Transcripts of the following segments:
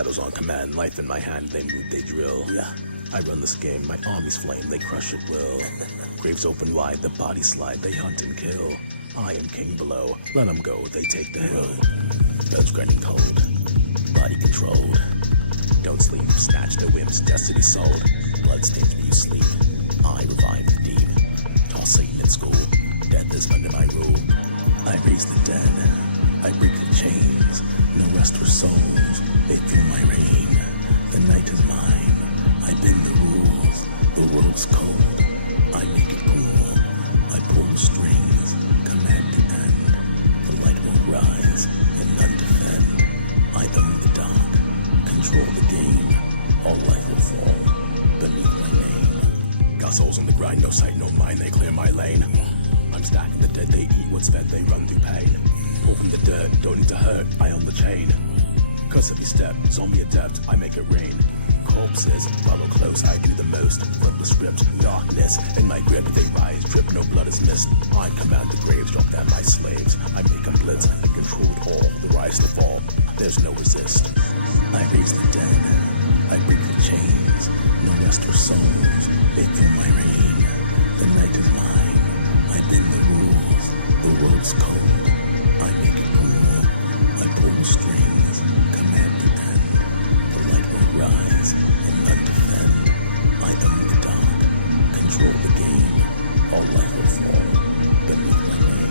Shadows on command, life in my hand, they move, they drill. Yeah, I run this game, my armies flame, they crush at will. Graves open wide, the bodies slide, they hunt and kill. I am king below, let them go, they take the hill. Blood's grinding cold, body controlled. Don't sleep, snatch the whims, destiny sold. Blood stains me, you sleep, I revive the deep. Toss Satan in school, death is under my rule. I raise the dead, I break the chains. No rest for souls, they feel my reign. The night is mine, I bend the rules. The world's cold, I make it cool. I pull the strings, command the end. The light will rise, and none defend. I own the dark, control the game. All life will fall beneath my name. Got souls on the grind, no sight, no mind, they clear my lane. I'm stacking the dead, they eat what's fed, they run through pain. Open the dirt, don't need to hurt, I own the chain. Curse every step, zombie adept, I make it rain. Corpses, follow close, I do the most. Flip the script, darkness, in my grip, they rise, drip, no blood is missed. I command the graves, drop down my slaves. I make them blitz, I control it all, the rise, the fall, there's no resist. I raise the dead, I break the chains. No rest for souls, they feel my reign. The night is mine, I bend the rules. The world's cold, I make it cool. I pull the strings, command the end. The light will rise, and none defend. I own the dark, control the game. All life will fall beneath my name.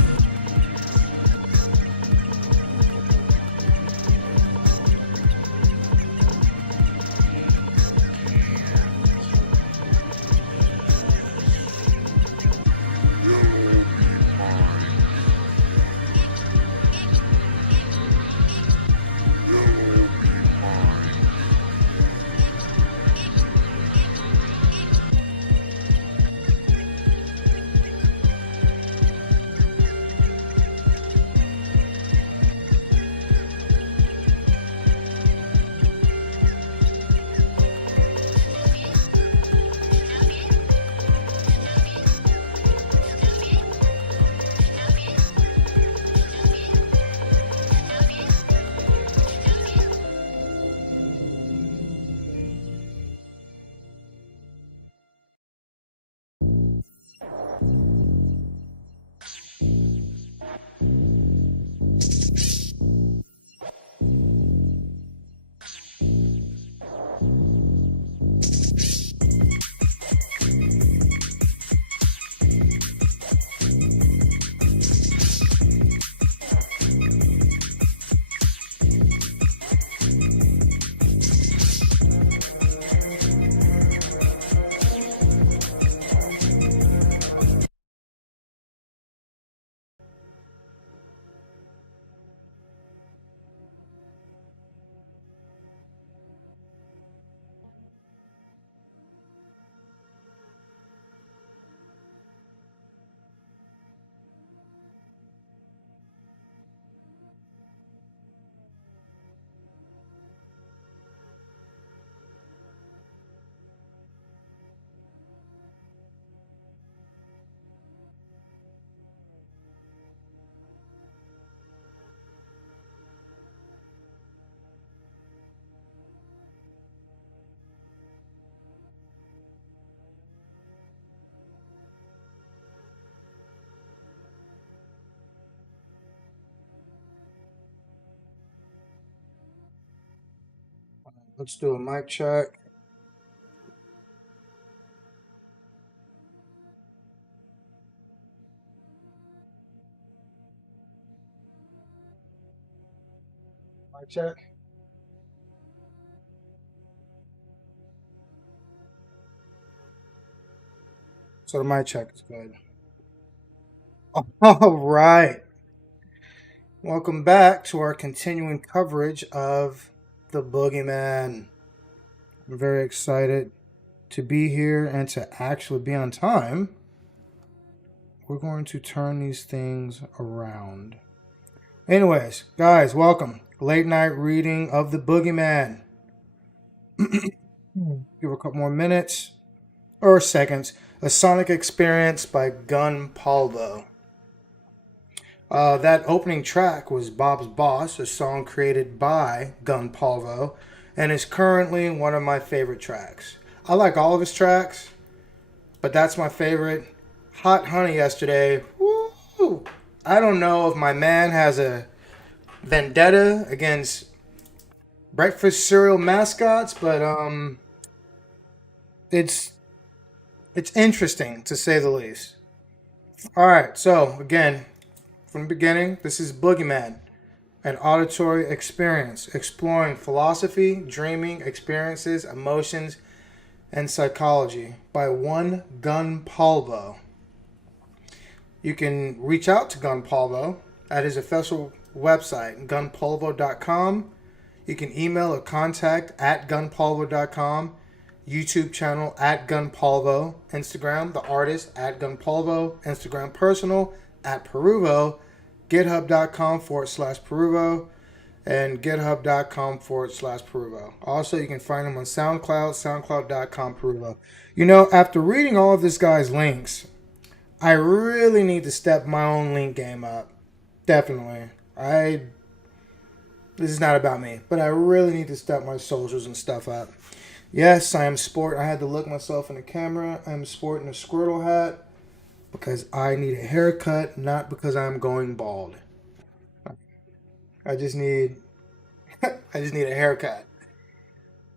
Let's do a mic check. Mic check. So the mic check is good. All right. Welcome back to our continuing coverage of The Boogeyman. I'm very excited to be here and to actually be on time. We're going to turn these things around. Anyways, guys, welcome. Late night reading of The Boogeyman. Give a couple more minutes or seconds. A Sonic Experience by Gun Palvo. That opening track was Bob's Boss, a song created by Gun Palvo, and is currently one of my favorite tracks. I like all of his tracks, but that's my favorite. Hot Honey yesterday. Woo! I don't know if my man has a vendetta against breakfast cereal mascots, but it's it's interesting to say the least. All right, so again, from the beginning, this is Boogeyman, an auditory experience exploring philosophy, dreaming, experiences, emotions, and psychology by One Gun Polvo. You can reach out to Gun Polvo at his official website, gunpolvo.com. You can email or contact at gunpolvo.com, YouTube channel at gunpolvo, Instagram, the artist at gunpolvo, Instagram personal at peruvo, github.com/peruvo, and github.com/peruvo. Also, you can find him on SoundCloud, soundcloud.com/peruvo. You know, after reading all of this guy's links, I really need to step my own link game up. Definitely. This is not about me, but I really need to step my socials and stuff up. Yes, I am I had to look myself in the camera. I'm sporting a Squirtle hat because I need a haircut, not because I'm going bald. I just need I just need a haircut.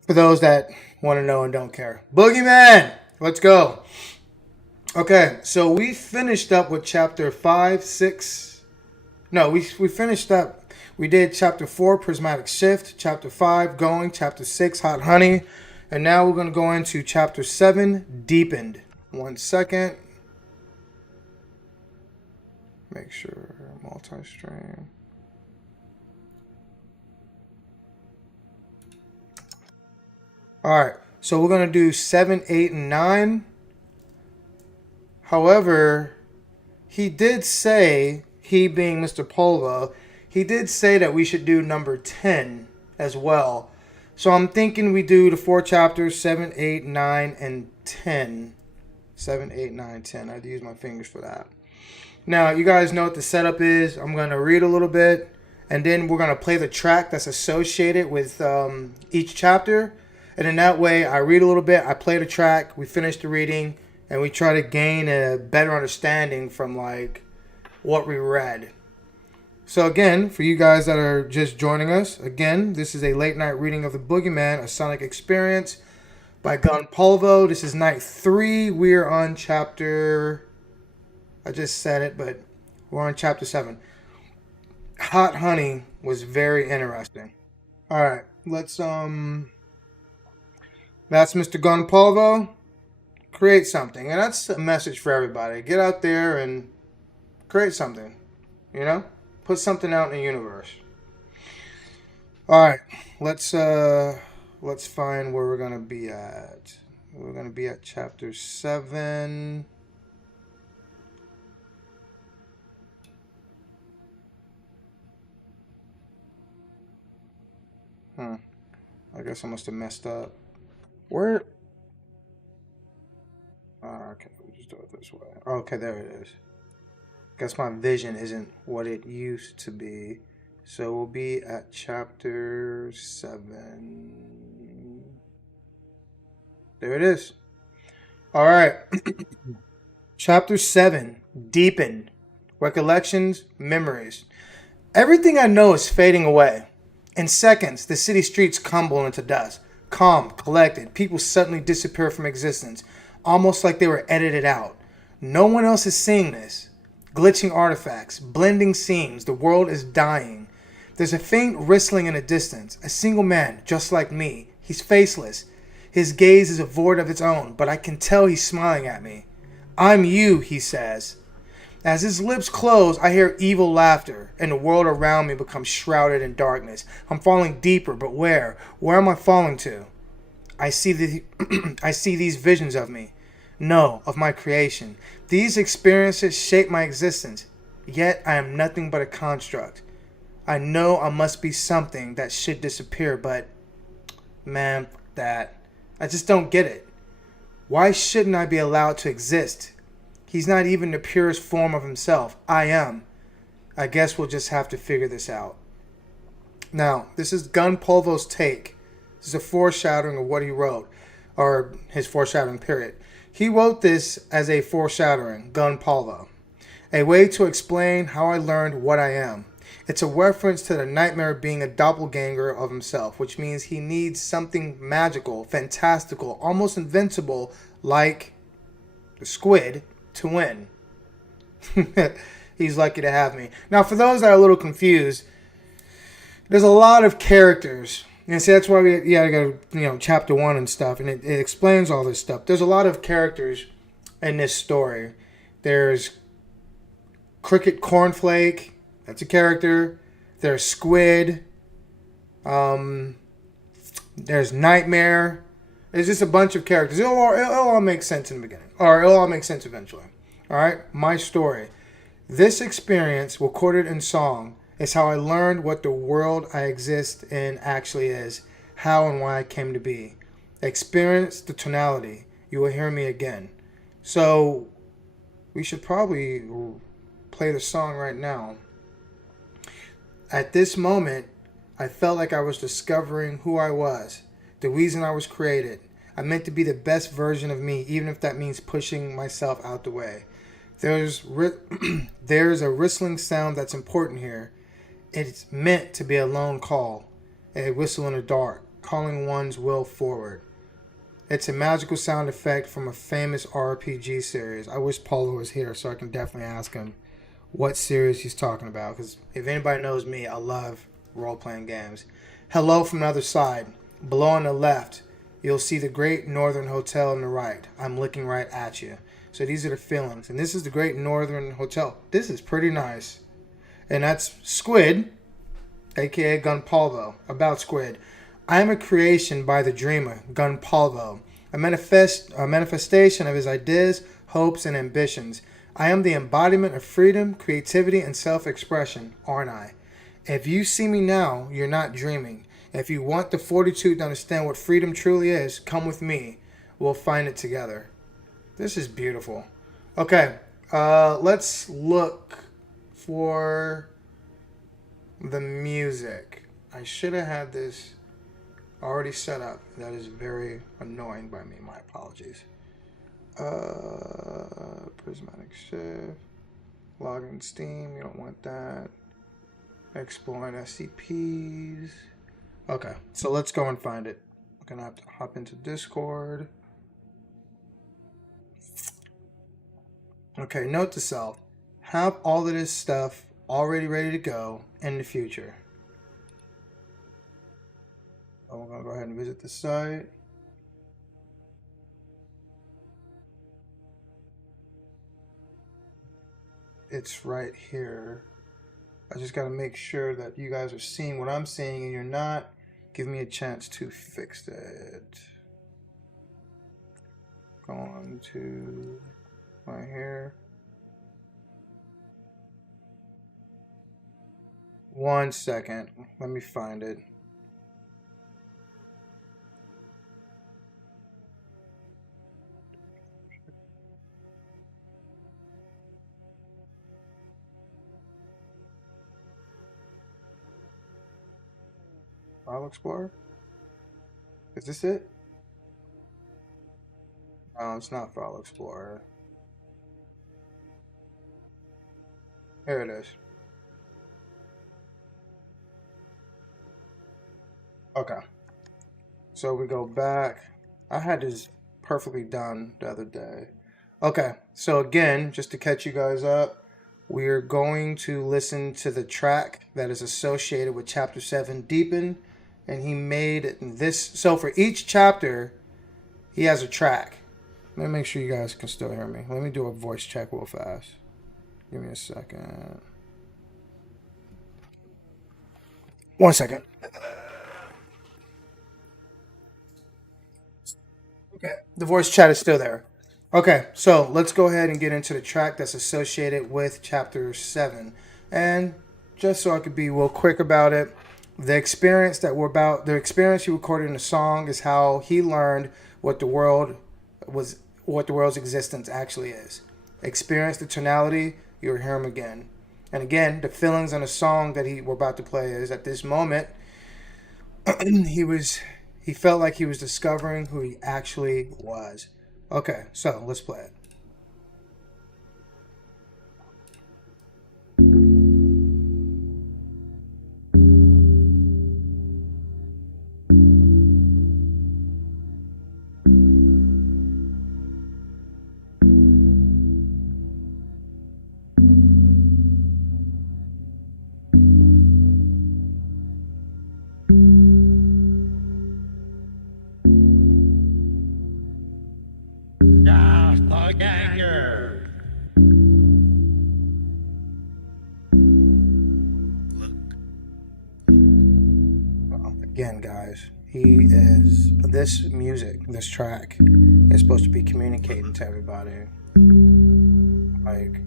For those that want to know and don't care. Boogeyman! Let's go. Okay, so we finished up with chapter 5, 6. No, we finished up. We did chapter 4, Prismatic Shift, chapter 5, Going, chapter 6, Hot Honey, and now we're going to go into chapter 7, Deepened. 1 second. Make sure multi-stream. Alright, so we're going to do 7, 8, and 9. However, he did say, he being Mr. Polvo, he did say that we should do number 10 as well. So I'm thinking we do the 4 chapters, 7, 8, 9, and 10. 7, 8, 9, 10. I had to use my fingers for that. Now, you guys know what the setup is. I'm going to read a little bit, and then we're going to play the track that's associated with each chapter. And in that way, I read a little bit, I play the track, we finish the reading, and we try to gain a better understanding from like what we read. So again, for you guys that are just joining us, again, this is a late night reading of The Boogeyman, a Sonic Experience by Gun Polvo. This is night 3. We're on chapter, I just said it, but we're on chapter 7. Hot Honey was very interesting. All right, let's that's Mr. Gun Polvo. Create something, and that's a message for everybody. Get out there and create something, you know? Put something out in the universe. All right, let's find where we're gonna be at. We're gonna be at chapter 7. I guess I must have messed up. Where? Okay, we'll just do it this way. Okay, there it is. Guess my vision isn't what it used to be. So we'll be at chapter 7. There it is. All right. Chapter 7, Deepened. Recollections, memories. Everything I know is fading away. In seconds, the city streets crumble into dust. Calm, collected, people suddenly disappear from existence, almost like they were edited out. No one else is seeing this. Glitching artifacts, blending seams, the world is dying. There's a faint whistling in the distance. A single man, just like me. He's faceless. His gaze is a void of its own, but I can tell he's smiling at me. I'm you, he says. As his lips close, I hear evil laughter, and the world around me becomes shrouded in darkness. I'm falling deeper, but where? Where am I falling to? I see these visions of me. No, of my creation. These experiences shape my existence, yet I am nothing but a construct. I know I must be something that should disappear, but man, that I just don't get it. Why shouldn't I be allowed to exist? He's not even the purest form of himself. I am. I guess we'll just have to figure this out. Now, this is Gun Polvo's take. This is a foreshadowing of what he wrote, or his foreshadowing period. He wrote this as a foreshadowing, Gunpowder, a way to explain how I learned what I am. It's a reference to the nightmare being a doppelganger of himself, which means he needs something magical, fantastical, almost invincible, like the squid, to win. He's lucky to have me. Now, for those that are a little confused, there's a lot of characters. And see, that's why we gotta go, chapter 1 and stuff, and it explains all this stuff. There's a lot of characters in this story. There's Cricket Cornflake, that's a character. There's Squid. There's Nightmare. There's just a bunch of characters. It'll all make sense in the beginning, or it'll all make sense eventually. All right, my story. This experience, recorded in song, is how I learned what the world I exist in actually is, how and why I came to be. Experience the tonality. You will hear me again. So, we should probably play the song right now. At this moment, I felt like I was discovering who I was, the reason I was created. I meant to be the best version of me, even if that means pushing myself out the way. There's a whistling sound that's important here. It's meant to be a lone call, a whistle in the dark, calling one's will forward. It's a magical sound effect from a famous RPG series. I wish Paulo was here so I can definitely ask him what series he's talking about, because if anybody knows me, I love role-playing games. Hello from the other side. Below on the left, you'll see the Great Northern Hotel on the right. I'm looking right at you. So these are the feelings. And this is the Great Northern Hotel. This is pretty nice. And that's Squid, aka Gunpowder, about Squid. I am a creation by the dreamer, Gunpowder, a manifestation of his ideas, hopes, and ambitions. I am the embodiment of freedom, creativity, and self-expression, aren't I? If you see me now, you're not dreaming. If you want the fortitude to understand what freedom truly is, come with me. We'll find it together. This is beautiful. Okay, let's look for the music. I should have had this already set up. That is very annoying by me. My apologies. Prismatic shift. Login Steam. You don't want that. Exploring SCPs. Okay, so let's go and find it. I'm gonna have to hop into Discord. Okay, note to self. Have all of this stuff already ready to go in the future. So we're gonna go ahead and visit the site. It's right here. I just gotta make sure that you guys are seeing what I'm seeing and you're not. Give me a chance to fix it. Go on to right here. 1 second. Let me find it. File Explorer? Is this it? No, it's not File Explorer. Here it is. Okay. So we go back. I had this perfectly done the other day. Okay. So again, just to catch you guys up, we're going to listen to the track that is associated with Chapter 7, Deepen. And he made this. So for each chapter, he has a track. Let me make sure you guys can still hear me. Let me do a voice check real fast. Give me a second. 1 second. Okay, the voice chat is still there. Okay, so let's go ahead and get into the track that's associated with Chapter 7. And just so I could be real quick about it, the experience he recorded in the song is how he learned what the world's existence actually is. Experience the tonality, you'll hear him again. And again, the feelings on the song that we're about to play is at this moment, he was He felt like he was discovering who he actually was. Okay, so let's play it. Again, guys, this music, this track is supposed to be communicating to everybody. Like,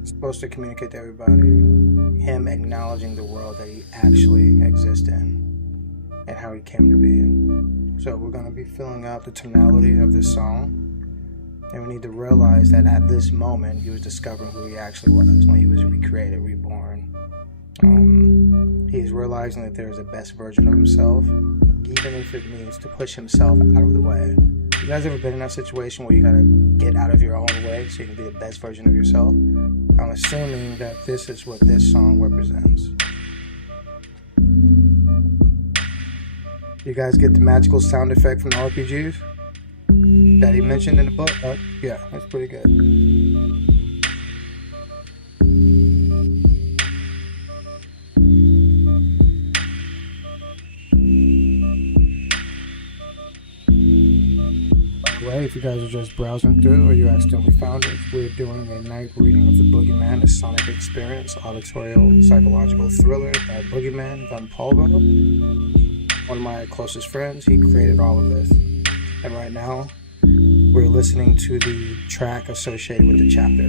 it's supposed to communicate to everybody him acknowledging the world that he actually exists in and how he came to be. So we're going to be filling out the tonality of this song. And we need to realize that at this moment, he was discovering who he actually was when he was recreated, reborn. He's realizing that there's a best version of himself, even if it means to push himself out of the way. You guys ever been in that situation where you gotta get out of your own way so you can be the best version of yourself? I'm assuming that this is what this song represents. You guys get the magical sound effect from the RPGs that he mentioned in the book? Yeah, that's pretty good. If you guys are just browsing through or you accidentally found it, we're doing a night reading of The Boogeyman, a sonic experience, auditorial psychological thriller by Boogeyman Van Palva. One of my closest friends, he created all of this. And right now, we're listening to the track associated with the chapter.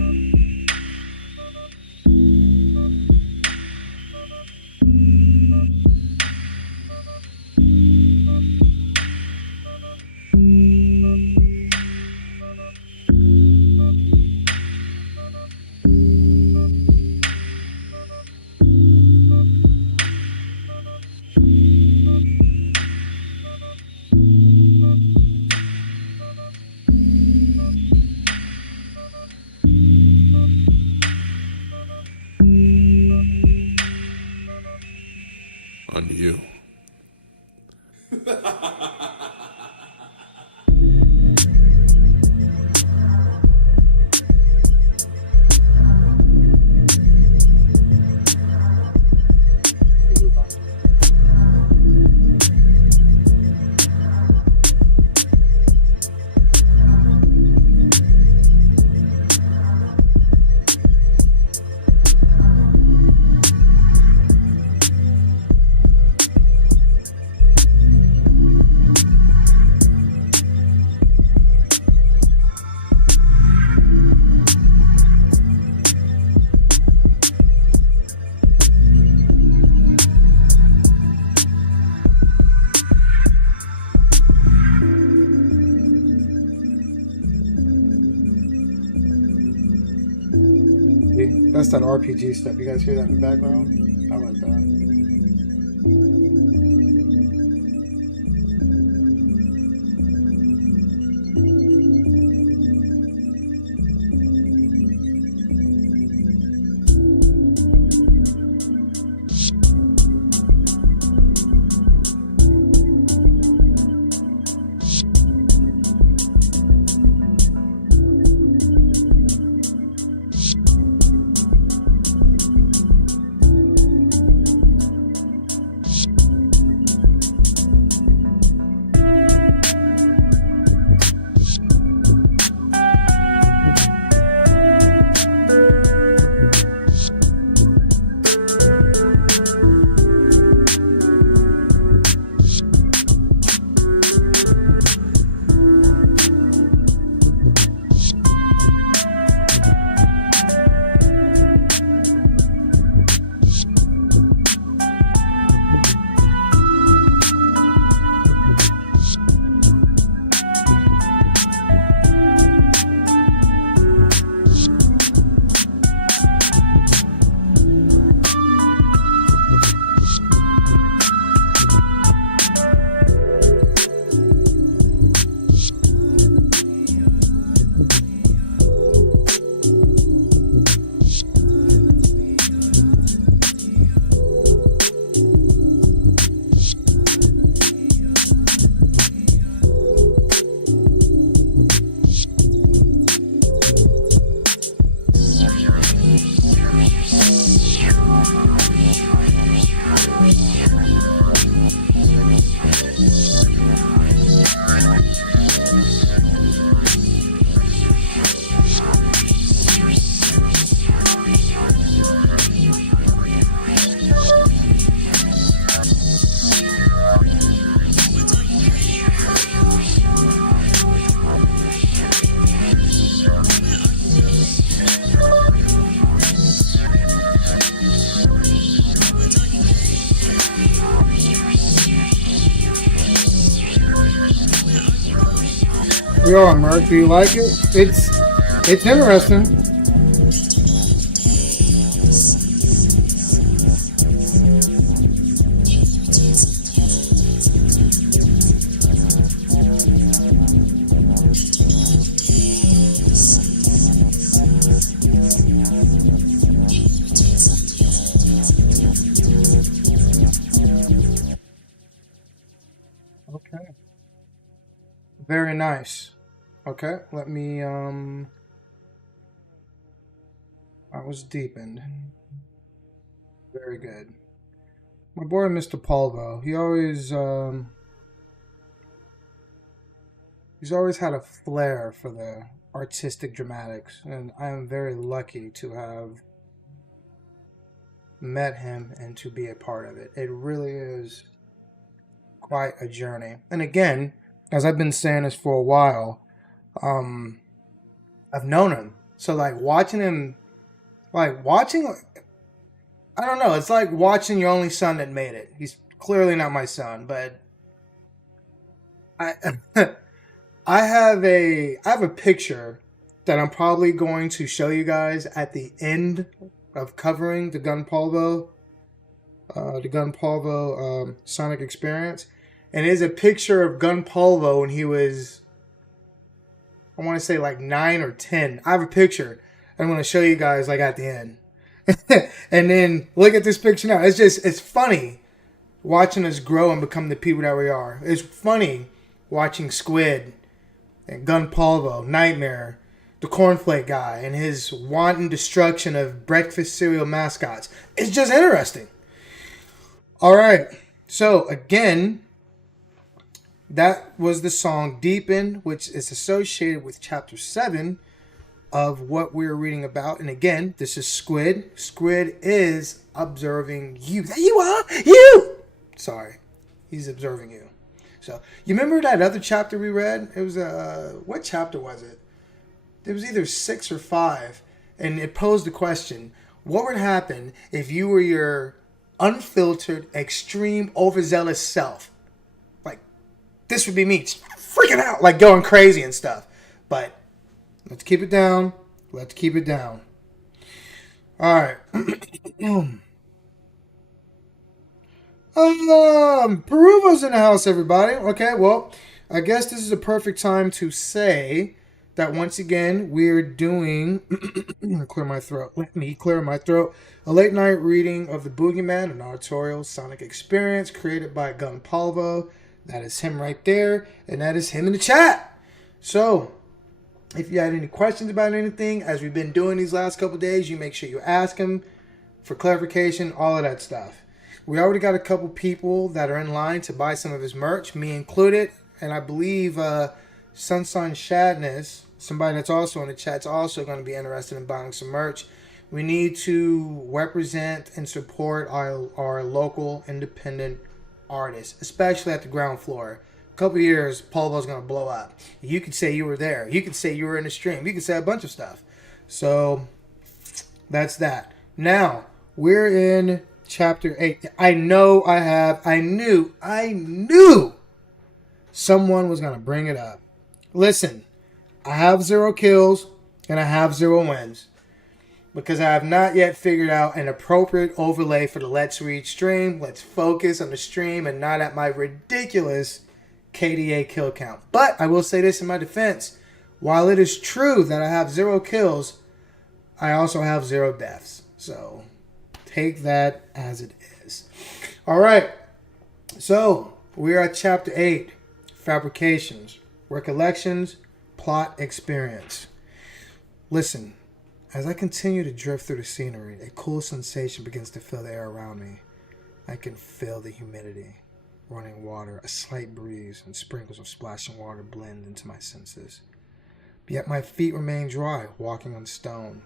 On you. That's that RPG stuff. You guys hear that in the background? I like that. We are, Merc. Do you like it? It's interesting. Okay. Very nice. Okay, let me I was deepened. Very good. My boy Mr. Polvo, he's always had a flair for the artistic dramatics, and I am very lucky to have met him and to be a part of it. It really is quite a journey. And again, as I've been saying this for a while, um, I've known him. So like watching him, like watching, I don't know. It's like watching your only son that made it. He's clearly not my son, but I, I have a picture that I'm probably going to show you guys at the end of covering the Gun Polvo Sonic experience, and it is a picture of Gun Polvo when he was, I want to say like 9 or 10. I have a picture. I'm going to show you guys like at the end, and then look at this picture now. It's funny watching us grow and become the people that we are. It's funny watching Squid and Gun Polvo, Nightmare, the cornflake guy, and his wanton destruction of breakfast cereal mascots. It's just interesting. All right. So, again, that was the song Deepen, which is associated with chapter 7 of what we're reading about. And again, this is Squid. Squid is observing you. There you are! You! Sorry. He's observing you. So, you remember that other chapter we read? It was, what chapter was it? It was either 6 or 5. And it posed the question, what would happen if you were your unfiltered, extreme, overzealous self? Like, this would be me freaking out, like going crazy and stuff. But let's keep it down. Let's keep it down. All right. Peruvo's in the house, everybody. Okay, well, I guess this is a perfect time to say that once again we're doing clear my throat. Let me clear my throat. A late night reading of the Boogeyman, an auditorial sonic experience created by Gun Polvo. That is him right there, and that is him in the chat. So, if you had any questions about anything, as we've been doing these last couple days, you make sure you ask him for clarification, all of that stuff. We already got a couple people that are in line to buy some of his merch, me included, and I believe Sunsun Shadness, somebody that's also in the chat, is also going to be interested in buying some merch. We need to represent and support our local independent artists, especially at the ground floor. A couple of years, Polvo's going to blow up. You could say you were there. You could say you were in the stream. You could say a bunch of stuff. So that's that. Now, we're in chapter 8. I knew someone was going to bring it up. Listen, I have 0 kills and I have 0 wins because I have not yet figured out an appropriate overlay for the Let's Read stream. Let's focus on the stream and not at my ridiculous KDA kill count. But I will say this in my defense. While it is true that I have 0 kills, I also have 0 deaths. So take that as it is. All right. So we're at chapter 8. Fabrications, recollections, plot experience. Listen, as I continue to drift through the scenery, a cool sensation begins to fill the air around me. I can feel the humidity, running water, a slight breeze, and sprinkles of splashing water blend into my senses. Yet my feet remain dry, walking on stone.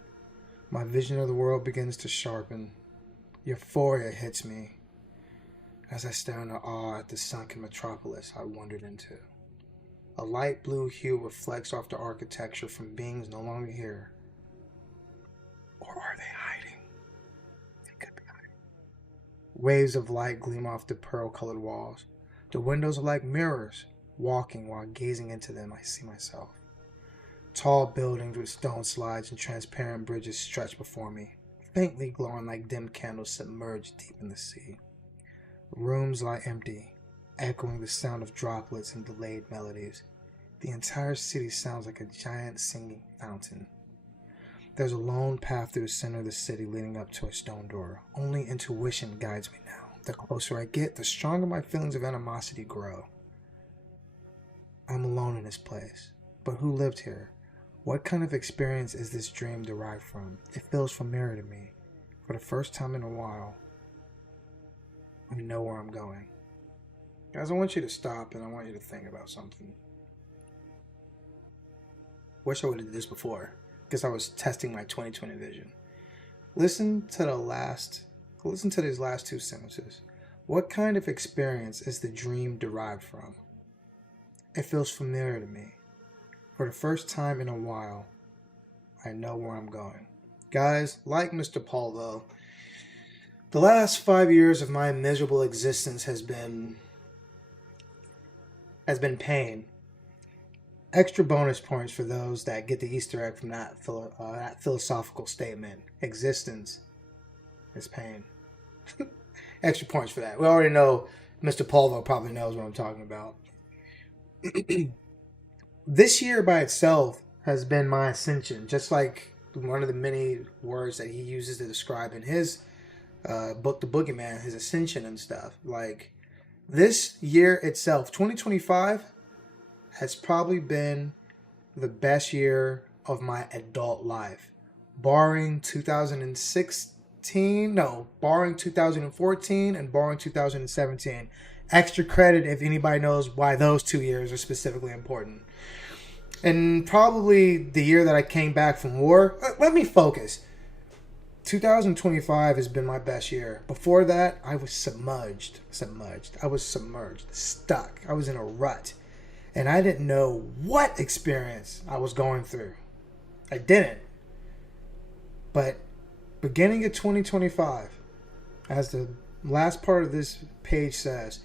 My vision of the world begins to sharpen. Euphoria hits me as I stare in awe at the sunken metropolis I wandered into. A light blue hue reflects off the architecture from beings no longer here. Or are they hiding? They could be hiding. Waves of light gleam off the pearl-colored walls. The windows are like mirrors, Walking while gazing into them, I see myself. Tall buildings with stone slides and transparent bridges stretch before me, faintly glowing like dim candles submerged deep in the sea. Rooms lie empty, echoing the sound of droplets and delayed melodies. The entire city sounds like a giant singing fountain. There's a lone path through the center of the city leading up to a stone door. Only intuition guides me now. The closer I get, the stronger my feelings of animosity grow. I'm alone in this place. But who lived here? What kind of experience is this dream derived from? It feels familiar to me. For the first time in a while, I know where I'm going. Guys, I want you to stop and I want you to think about something. Wish I would have did this before, because I was testing my 2020 vision. Listen to these last two sentences. What kind of experience is the dream derived from? It feels familiar to me. For the first time in a while, I know where I'm going. Guys, like Mr. Polvo, the last 5 years of my miserable existence has been pain. Extra bonus points for those that get the Easter egg from that philosophical statement. Existence is pain. Extra points for that. We already know Mr. Polvo probably knows what I'm talking about. This year by itself has been my ascension, just like one of the many words that he uses to describe in his book, The Boogeyman, his ascension and stuff. Like, this year itself, 2025, has probably been the best year of my adult life. Barring 2014 and barring 2017. Extra credit if anybody knows why those 2 years are specifically important. And probably the year that I came back from war. Let me focus. 2025 has been my best year. Before that, I was submerged. I was submerged, stuck. I was in a rut. And I didn't know what experience I was going through. I didn't. But beginning of 2025, as the last part of this page says,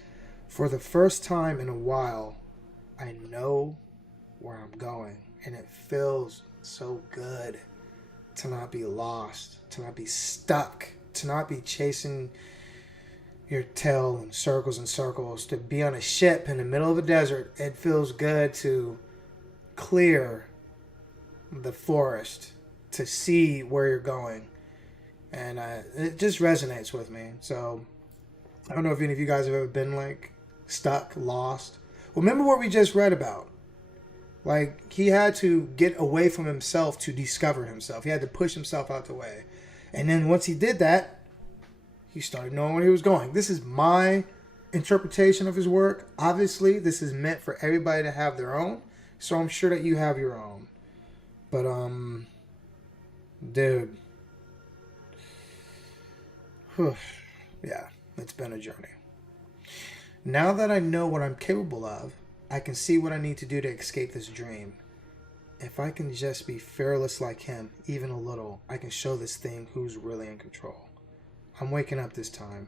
for the first time in a while, I know where I'm going. And it feels so good to not be lost, to not be stuck, to not be chasing your tail in circles and circles, to be on a ship in the middle of a desert. It feels good to clear the forest, to see where you're going. And it just resonates with me. So I don't know if any of you guys have ever been like stuck, lost. Remember what we just read about. Like, he had to get away from himself to discover himself. He had to push himself out the way. And then once he did that, he started knowing where he was going. This is my interpretation of his work. Obviously, this is meant for everybody to have their own. So I'm sure that you have your own. But, dude. Yeah, it's been a journey. Now that I know what I'm capable of, I can see what I need to do to escape this dream. If I can just be fearless like him, even a little, I can show this thing who's really in control. I'm waking up this time.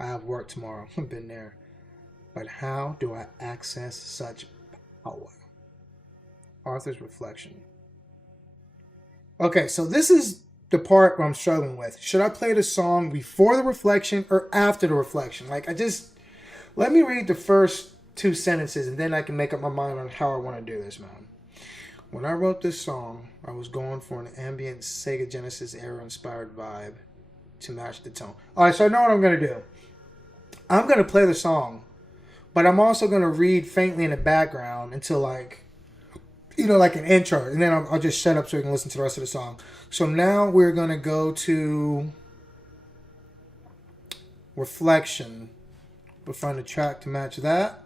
I have work tomorrow. I've been there. But how do I access such power? Arthur's reflection. Okay, so this is the part where I'm struggling with. Should I play the song before the reflection or after the reflection? Let me read the first 2 sentences and then I can make up my mind on how I want to do this, man. When I wrote this song, I was going for an ambient Sega Genesis era inspired vibe to match the tone. Alright, so I know what I'm going to do. I'm going to play the song, but I'm also going to read faintly in the background until like an intro, and then I'll just shut up so you can listen to the rest of the song. So now we're going to go to Reflection. We'll find a track to match that.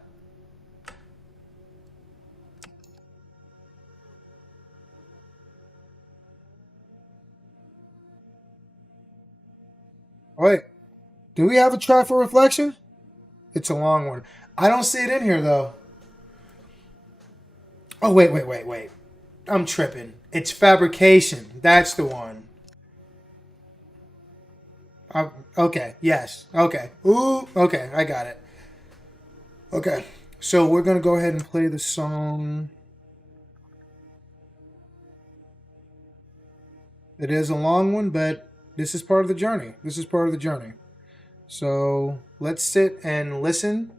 Wait, do we have a track for Reflection? It's a long one. I don't see it in here, though. Oh, wait. I'm tripping. It's Fabrication. That's the one. Okay, yes. Okay. Ooh, okay, I got it. Okay. So we're going to go ahead and play the song. It is a long one, but this is part of the journey. This is part of the journey. So let's sit and listen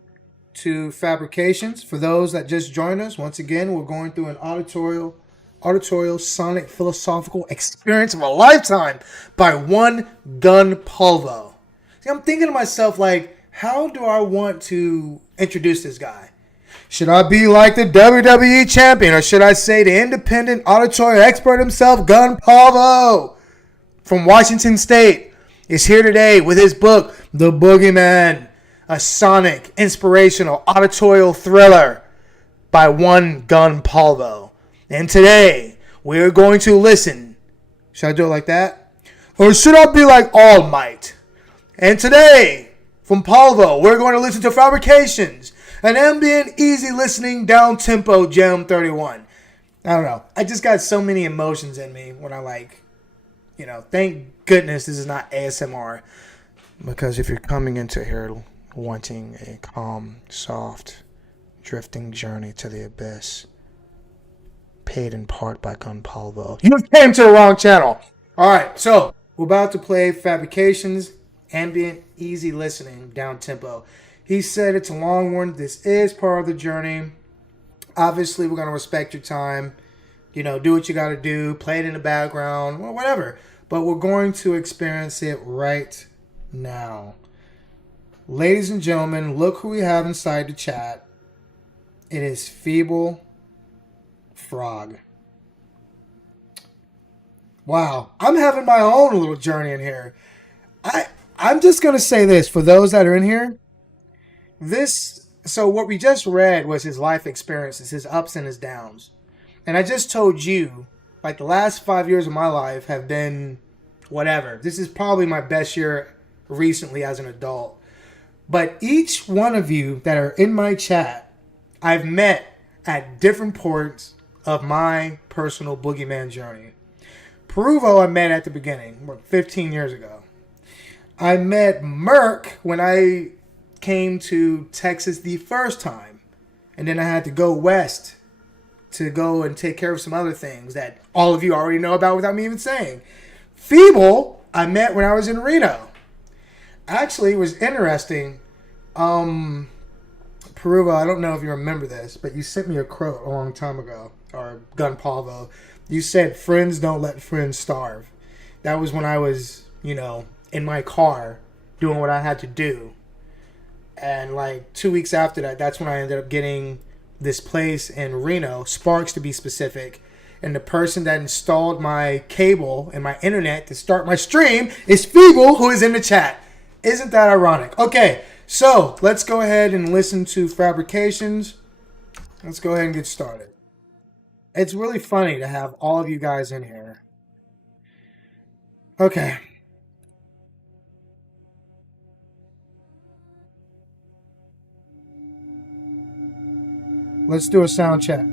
to Fabrications. For those that just joined us, once again, we're going through an auditorial sonic philosophical experience of a lifetime by One Gun Polvo. See, I'm thinking to myself, like, how do I want to introduce this guy? Should I be like the WWE champion, or should I say the independent auditory expert himself, Gun Polvo from Washington State, is here today with his book, The Boogeyman, a sonic, inspirational, auditorial thriller by One Gun Polvo. And today, we're going to listen. Should I do it like that? Or should I be like All Might? And today, from Polvo, we're going to listen to Fabrications, an ambient, easy listening, down-tempo Jam 31. I don't know. I just got so many emotions in me when I thank goodness this is not ASMR. Because if you're coming into here wanting a calm, soft, drifting journey to the abyss, paid in part by Gun Polvo, you came to the wrong channel. Alright, so we're about to play Fabrications, ambient, easy listening, down tempo. He said it's a long one. This is part of the journey. Obviously, we're going to respect your time. Do what you got to do. Play it in the background, or whatever. But we're going to experience it right now. Ladies and gentlemen, look who we have inside the chat. It is Feeble Frog. Wow, I'm having my own little journey in here. I'm just going to say this for those that are in here. So what we just read was his life experiences, his ups and his downs. And I just told you, like, the last 5 years of my life have been whatever. This is probably my best year recently as an adult. But each one of you that are in my chat, I've met at different points of my personal boogeyman journey. Peruvo I met at the beginning, 15 years ago. I met Merc when I came to Texas the first time. And then I had to go west to go and take care of some other things that all of you already know about without me even saying. Feeble, I met when I was in Reno. Actually, it was interesting. Peruva, I don't know if you remember this, but you sent me a quote a long time ago, or Gun Polvo. You said, friends don't let friends starve. That was when I was, in my car doing what I had to do. And like 2 weeks after that, that's when I ended up getting this place in Reno, Sparks to be specific. And the person that installed my cable and my internet to start my stream is Feeble, who is in the chat. Isn't that ironic? Okay, so let's go ahead and listen to Fabrications. Let's go ahead and get started. It's really funny to have all of you guys in here. Okay. Let's do a sound check.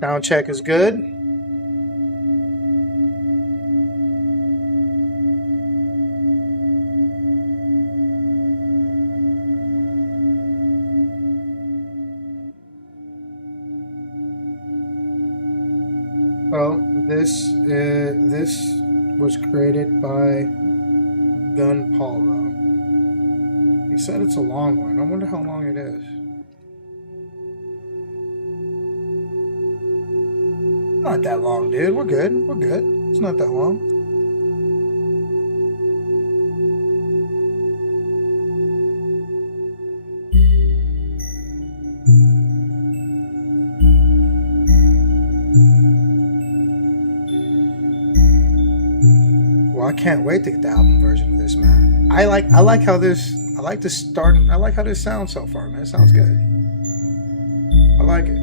Sound check is good. Well, this was created by Gun Polvo. He said it's a long one. I wonder how long it is. Not that long, dude. We're good. We're good. It's not that long. Well, I can't wait to get the album version of this, man. I like how this sounds so far, man. It sounds good. I like it.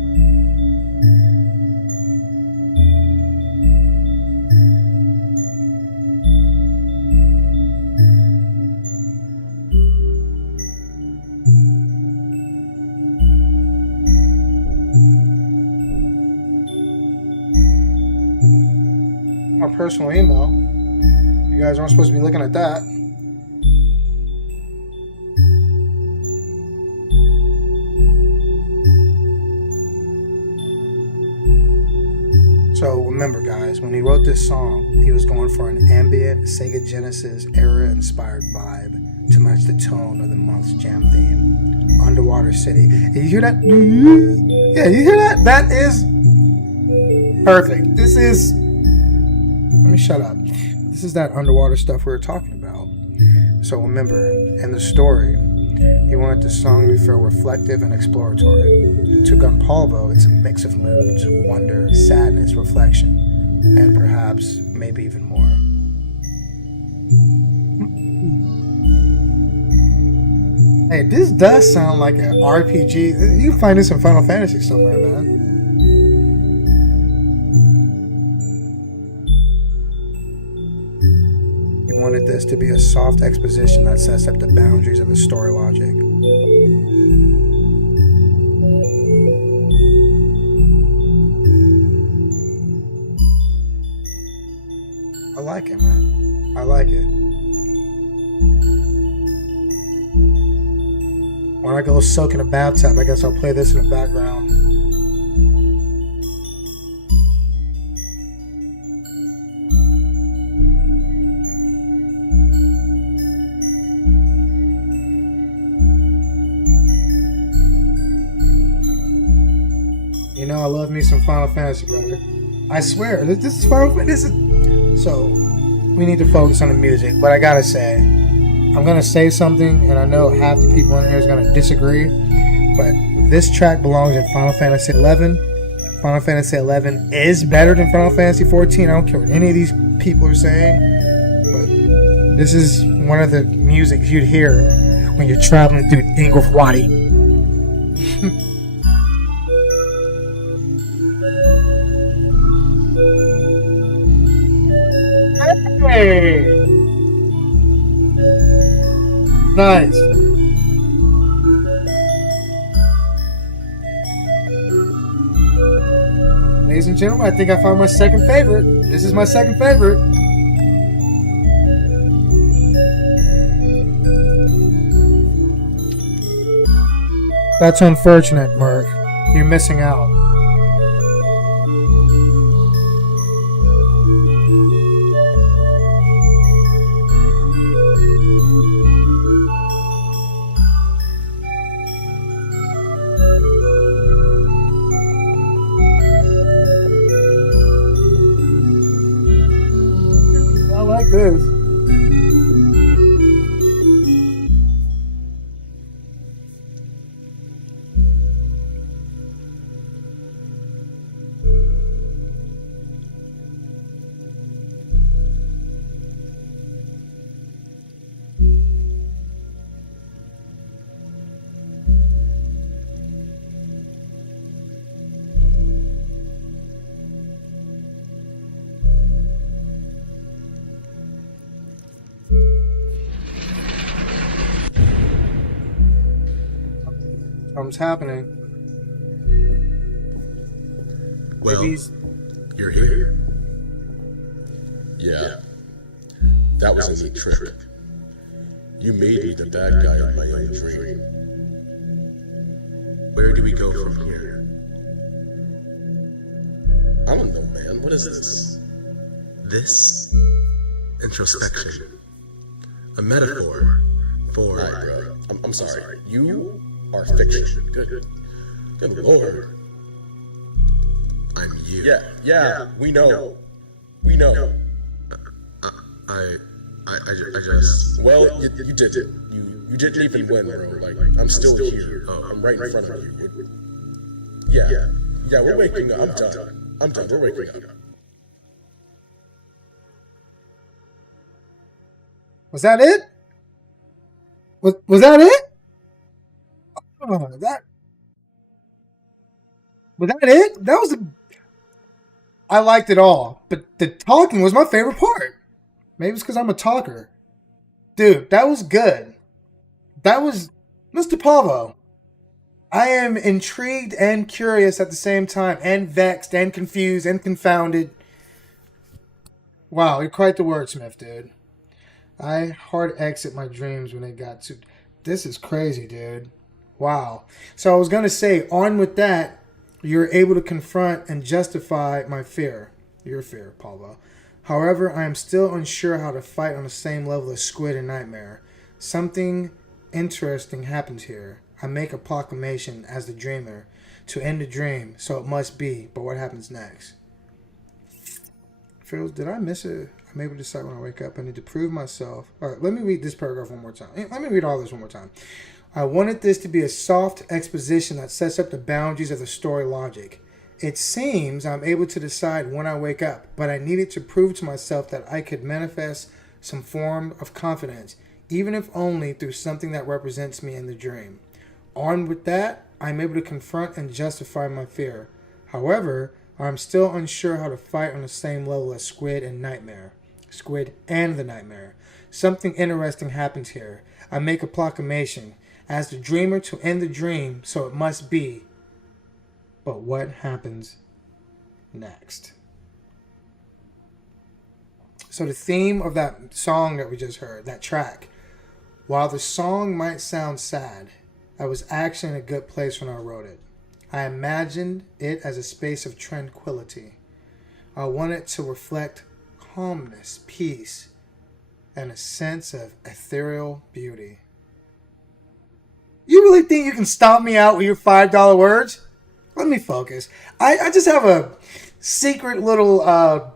personal email. You guys aren't supposed to be looking at that. So remember, guys, when he wrote this song, he was going for an ambient Sega Genesis era-inspired vibe to match the tone of the month's jam theme, Underwater City. And you hear that? Yeah, you hear that? That is perfect. This is... Let me shut up. This is that underwater stuff we were talking about. So remember, in the story, he wanted the song to feel reflective and exploratory. To Gunpolvo, it's a mix of moods, wonder, sadness, reflection, and perhaps, maybe even more. Hey, this does sound like an RPG. You can find this in Final Fantasy somewhere, man. He wanted this to be a soft exposition that sets up the boundaries of the story logic. I like it, man. I like it. When I go soak in a bathtub, I guess I'll play this in the background. You know I love me some Final Fantasy, brother. I swear, this is Final Fantasy. So, we need to focus on the music. But I gotta say, I'm gonna say something, and I know half the people in here is gonna disagree, but this track belongs in Final Fantasy 11. Final Fantasy 11 is better than Final Fantasy 14. I don't care what any of these people are saying, but this is one of the musics you'd hear when you're traveling through Ingolfwadi. Hey! Nice. Ladies and gentlemen, I think I found my second favorite. This is my second favorite. That's unfortunate, Merc. You're missing out. I like this. Something's happening. Well, Maybe you're here. Yeah. That was a neat trick. You made me the bad guy of my own dream. Where do we go from here? I don't know, man. What is this? This? Introspection. A metaphor for... Alright, bro. I'm sorry. You are fiction. Good lord. I'm you. Yeah, we know. I just... Well, you did it. You didn't even win, bro. Like, I'm still here. I'm right in front of you. Yeah, we're waking up. I'm done. We're waking up. Was that it? Was that it? Oh, was that it? That was I liked it all, but the talking was my favorite part. Maybe it's because I'm a talker. Dude, that was good. That was Mr. Pavo. I am intrigued and curious at the same time, and vexed and confused and confounded. Wow, you're quite the wordsmith, dude. I hard exit my dreams when they got to. This is crazy, dude. Wow. So I was gonna say, on with that, you're able to confront and justify my fear. Your fear, Paulo. However, I am still unsure how to fight on the same level as Squid and Nightmare. Something interesting happens here. I make a proclamation as the dreamer to end the dream, so it must be. But what happens next? Phil, did I miss it? I'm able to decide when I wake up. I need to prove myself. All right, let me read this paragraph one more time. Let me read all this one more time. I wanted this to be a soft exposition that sets up the boundaries of the story logic. It seems I'm able to decide when I wake up, but I needed to prove to myself that I could manifest some form of confidence, even if only through something that represents me in the dream. Armed with that, I'm able to confront and justify my fear. However, I'm still unsure how to fight on the same level as Squid and Nightmare. Squid and the Nightmare. Something interesting happens here. I make a proclamation as the dreamer to end the dream, so it must be. But what happens next? So the theme of that song that we just heard, that track, while the song might sound sad, I was actually in a good place when I wrote it. I imagined it as a space of tranquility. I wanted to reflect calmness, peace, and a sense of ethereal beauty. You really think you can stomp me out with your $5 words? Let me focus. I just have a secret little I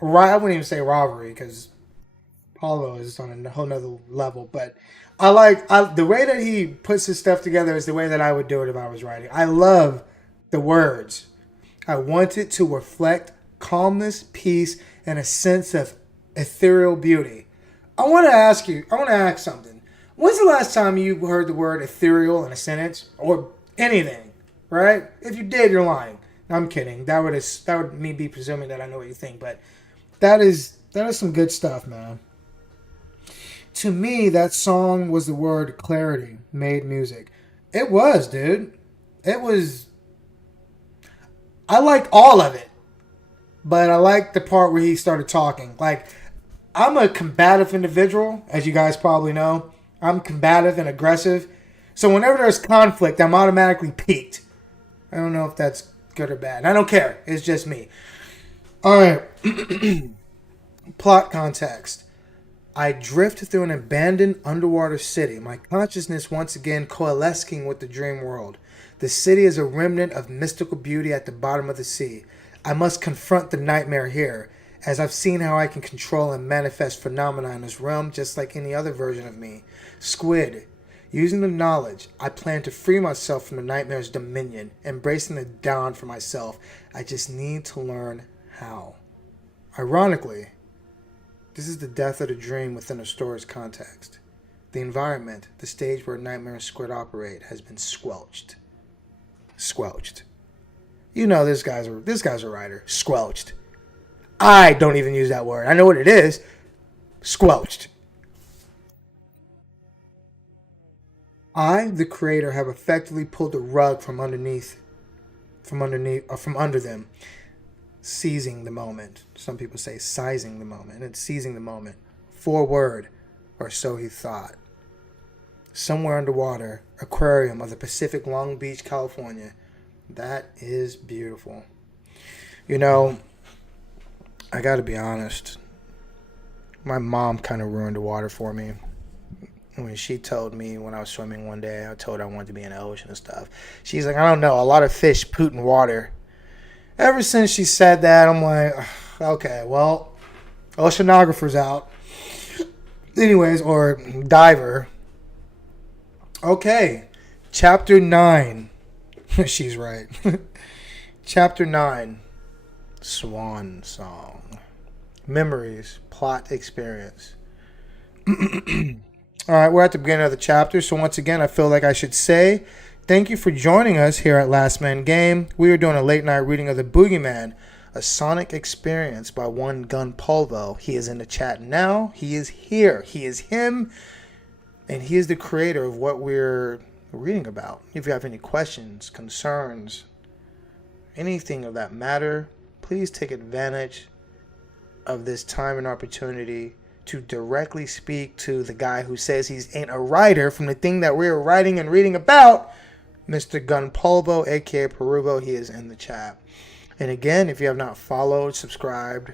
wouldn't even say robbery because Paulo is on a whole nother level, but the way that he puts his stuff together is the way that I would do it if I was writing. I love the words. I want it to reflect calmness, peace, and a sense of ethereal beauty. I want to ask something. When's the last time you heard the word ethereal in a sentence or anything, right? If you did, you're lying. No, I'm kidding. That would me be presuming that I know what you think, but that is some good stuff, man. To me, that song was the word clarity made music. It was, dude. It was. I liked all of it, but I liked the part where he started talking. Like, I'm a combative individual, as you guys probably know. I'm combative and aggressive. So whenever there's conflict, I'm automatically piqued. I don't know if that's good or bad. I don't care. It's just me. All right. Plot context. I drift through an abandoned underwater city, my consciousness once again coalescing with the dream world. The city is a remnant of mystical beauty at the bottom of the sea. I must confront the nightmare here, as I've seen how I can control and manifest phenomena in this realm just like any other version of me. Squid. Using the knowledge, I plan to free myself from the nightmare's dominion, embracing the dawn for myself. I just need to learn how. Ironically, this is the death of the dream within a story's context. The environment, the stage where Nightmare and Squid operate, has been squelched. Squelched. You know this guy's a writer. Squelched. I don't even use that word. I know what it is. Squelched. I, the creator, have effectively pulled the rug from under them, seizing the moment. Some people say sizing the moment. It's seizing the moment. Forward, or so he thought. Somewhere underwater, aquarium of the Pacific, Long Beach, California. That is beautiful. You know, I gotta be honest. My mom kind of ruined the water for me. When she told me when I was swimming one day, I told her I wanted to be in the ocean and stuff. She's like, I don't know, a lot of fish poot in water. Ever since she said that, I'm like, okay, well, oceanographer's out. Anyways, or diver. Okay, chapter 9. She's right. Chapter 9. Swan Song. Memories, plot, experience. All right, we're at the beginning of the chapter, so once again, I feel like I should say thank you for joining us here at Last Man Game. We are doing a late night reading of The Boogeyman, a sonic experience by One Gun Polvo. He is in the chat now. He is here. He is him, and he is the creator of what we're reading about. If you have any questions, concerns, anything of that matter, please take advantage of this time and opportunity to directly speak to the guy who says he ain't a writer from the thing that we're writing and reading about, Mr. Gunpolvo, aka Peruvo. He is in the chat. And again, if you have not followed, subscribed,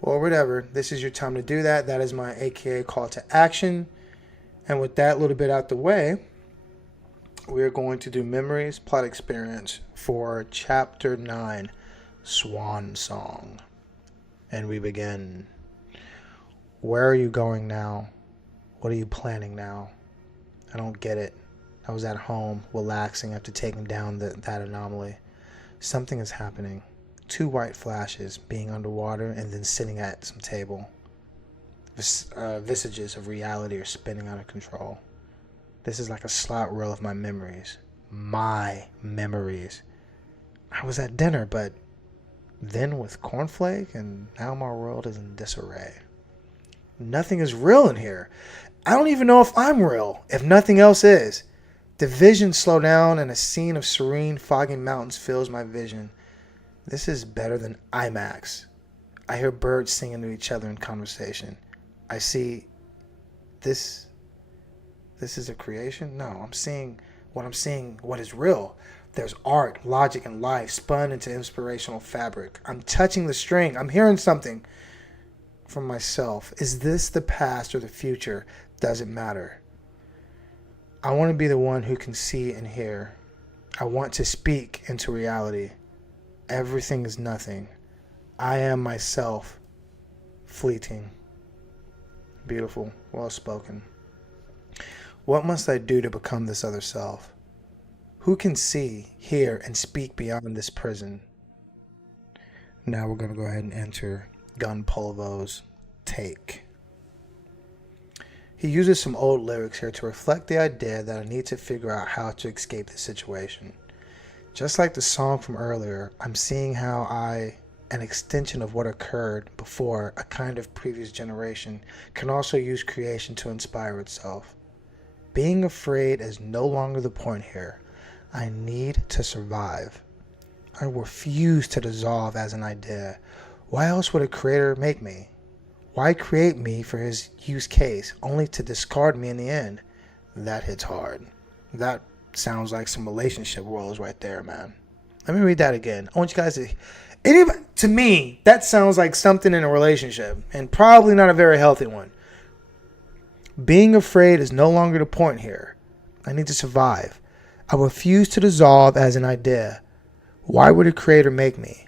or whatever, this is your time to do that. That is my aka call to action. And with that little bit out the way, we're going to do Memories Plot Experience for Chapter 9, Swan Song. And we begin. Where are you going now? What are you planning now? I don't get it. I was at home, relaxing after taking down that anomaly. Something is happening. 2 white flashes, being underwater and then sitting at some table. Visages of reality are spinning out of control. This is like a slot reel of my memories. My memories. I was at dinner, but then with cornflake, and now my world is in disarray. Nothing is real in here. I don't even know if I'm real, if nothing else is. The visions slow down and a scene of serene, foggy mountains fills my vision. This is better than IMAX. I hear birds singing to each other in conversation. I see this is a creation? No, I'm seeing what is real. There's art, logic, and life spun into inspirational fabric. I'm touching the string. I'm hearing something from myself. Is this the past or the future? Doesn't matter. I want to be the one who can see and hear. I want to speak into reality. Everything is nothing. I am myself. Fleeting. Beautiful. Well spoken. What must I do to become this other self? Who can see, hear, and speak beyond this prison? Now we're going to go ahead and enter Gunpolvo's take. He uses some old lyrics here to reflect the idea that I need to figure out how to escape the situation. Just like the song from earlier, I'm seeing how an extension of what occurred before, a kind of previous generation, can also use creation to inspire itself. Being afraid is no longer the point here. I need to survive. I refuse to dissolve as an idea. Why else would a creator make me? Why create me for his use case, only to discard me in the end? That hits hard. That sounds like some relationship roles right there, man. Let me read that again. I want you guys to me, that sounds like something in a relationship, and probably not a very healthy one. Being afraid is no longer the point here. I need to survive. I refuse to dissolve as an idea. Why would a creator make me?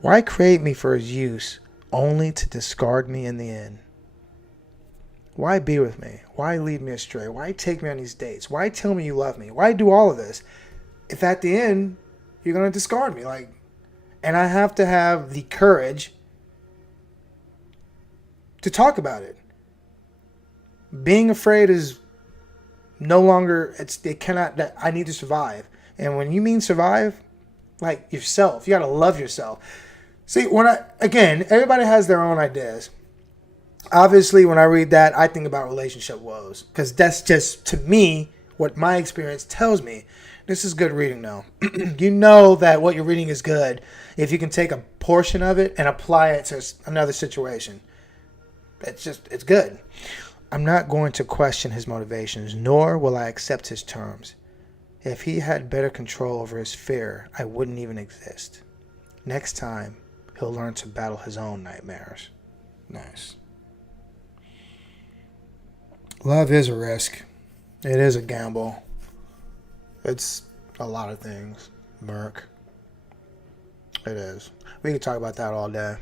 Why create me for his use, only to discard me in the end? Why be with me? Why lead me astray? Why take me on these dates? Why tell me you love me? Why do all of this if at the end you're going to discard me? And I have to have the courage to talk about it. Being afraid is no longer, I need to survive. And when you mean survive, like yourself, you got to love yourself. See, everybody has their own ideas. Obviously, when I read that, I think about relationship woes, because that's just, to me, what my experience tells me. This is good reading, though. You know that what you're reading is good if you can take a portion of it and apply it to another situation. It's good. I'm not going to question his motivations, nor will I accept his terms. If he had better control over his fear, I wouldn't even exist. Next time, he'll learn to battle his own nightmares. Nice. Love is a risk. It is a gamble. It's a lot of things. Merc. It is. We can talk about that all day.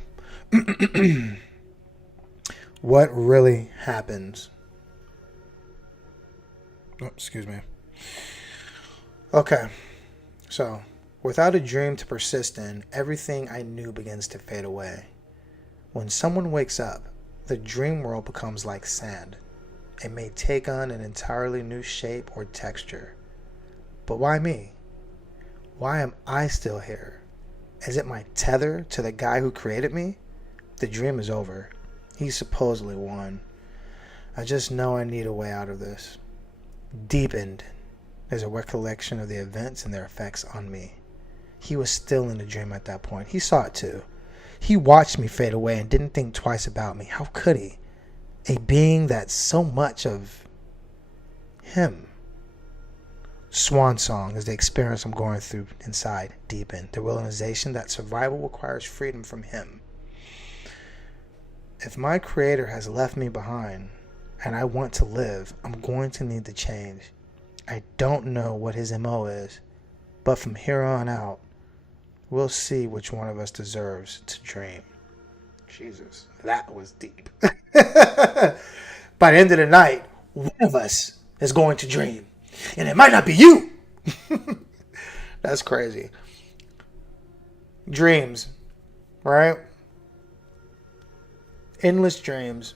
What really happens? Oh, excuse me. Okay. So, without a dream to persist in, everything I knew begins to fade away. When someone wakes up, the dream world becomes like sand. It may take on an entirely new shape or texture. But why me? Why am I still here? Is it my tether to the guy who created me? The dream is over. He supposedly won. I just know I need a way out of this. Deepened is a recollection of the events and their effects on me. He was still in the dream at that point. He saw it too. He watched me fade away and didn't think twice about me. How could he? A being that's so much of him. Swan song is the experience I'm going through inside, deep in. The realization that survival requires freedom from him. If my creator has left me behind and I want to live, I'm going to need to change. I don't know what his MO is, but from here on out, we'll see which one of us deserves to dream. Jesus, that was deep. By the end of the night, one of us is going to dream. And it might not be you. That's crazy. Dreams, right? Endless dreams.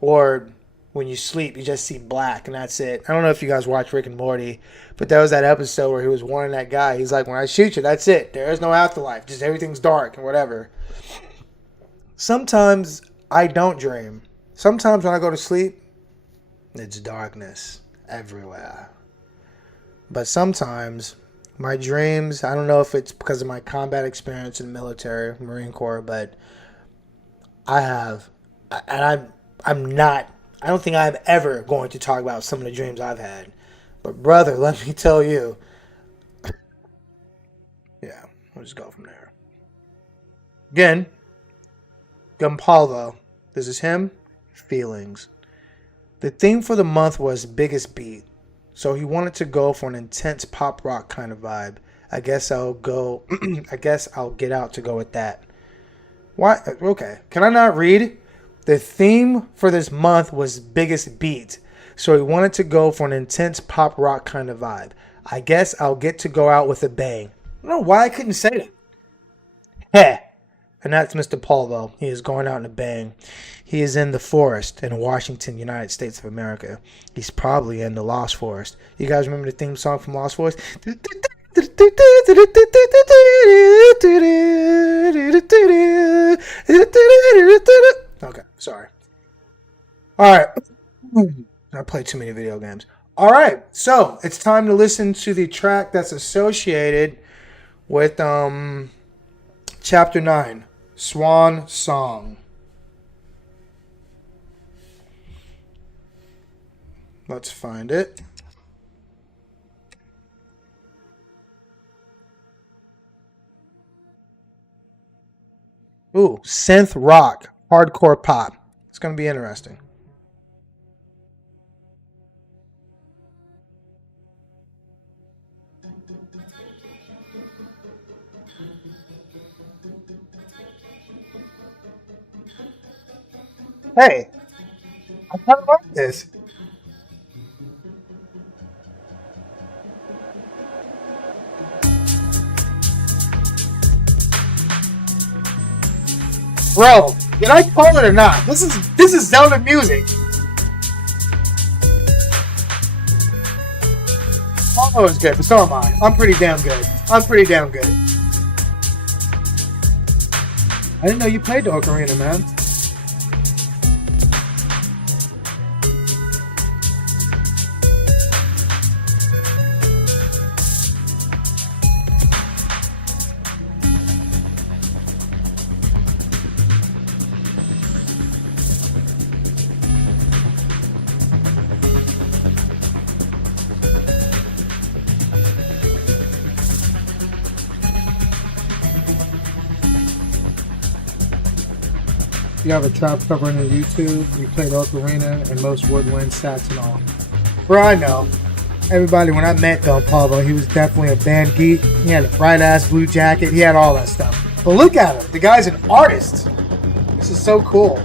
Or when you sleep, you just see black and that's it. I don't know if you guys watch Rick and Morty, but there was that episode where he was warning that guy. He's like, when I shoot you, that's it. There is no afterlife. Just everything's dark and whatever. Sometimes I don't dream. Sometimes when I go to sleep, it's darkness everywhere. But sometimes my dreams, I don't know if it's because of my combat experience in the military, Marine Corps, but I don't think I'm ever going to talk about some of the dreams I've had. But brother, let me tell you. Yeah, we'll just go from there. Again, Gumpalvo. This is him. Feelings. The theme for the month was biggest beat. So he wanted to go for an intense pop rock kind of vibe. I guess I'll get out to go with that. Why? Okay. Can I not read? The theme for this month was biggest beat. So he wanted to go for an intense pop rock kind of vibe. I guess I'll get to go out with a bang. I don't know why I couldn't say that. Heh. And that's Mr. Polvo. He is going out in a bang. He is in the forest in Washington, United States of America. He's probably in the Lost Forest. You guys remember the theme song from Lost Forest? Okay, sorry. Alright. I played too many video games. Alright, so it's time to listen to the track that's associated with Chapter 9, Swan Song. Let's find it. Ooh, synth rock, hardcore pop. It's going to be interesting. Hey, I kind of like this. Bro, did I call it or not? This is Zelda music. Polo is good, but so am I. I'm pretty damn good. I didn't know you played the ocarina, man. You have a trap cover on YouTube. You played ocarina and most woodwind stats and all. Bro, I know. Everybody, when I met Don Pablo, he was definitely a band geek. He had a bright ass blue jacket. He had all that stuff. But look at him. The guy's an artist. This is so cool.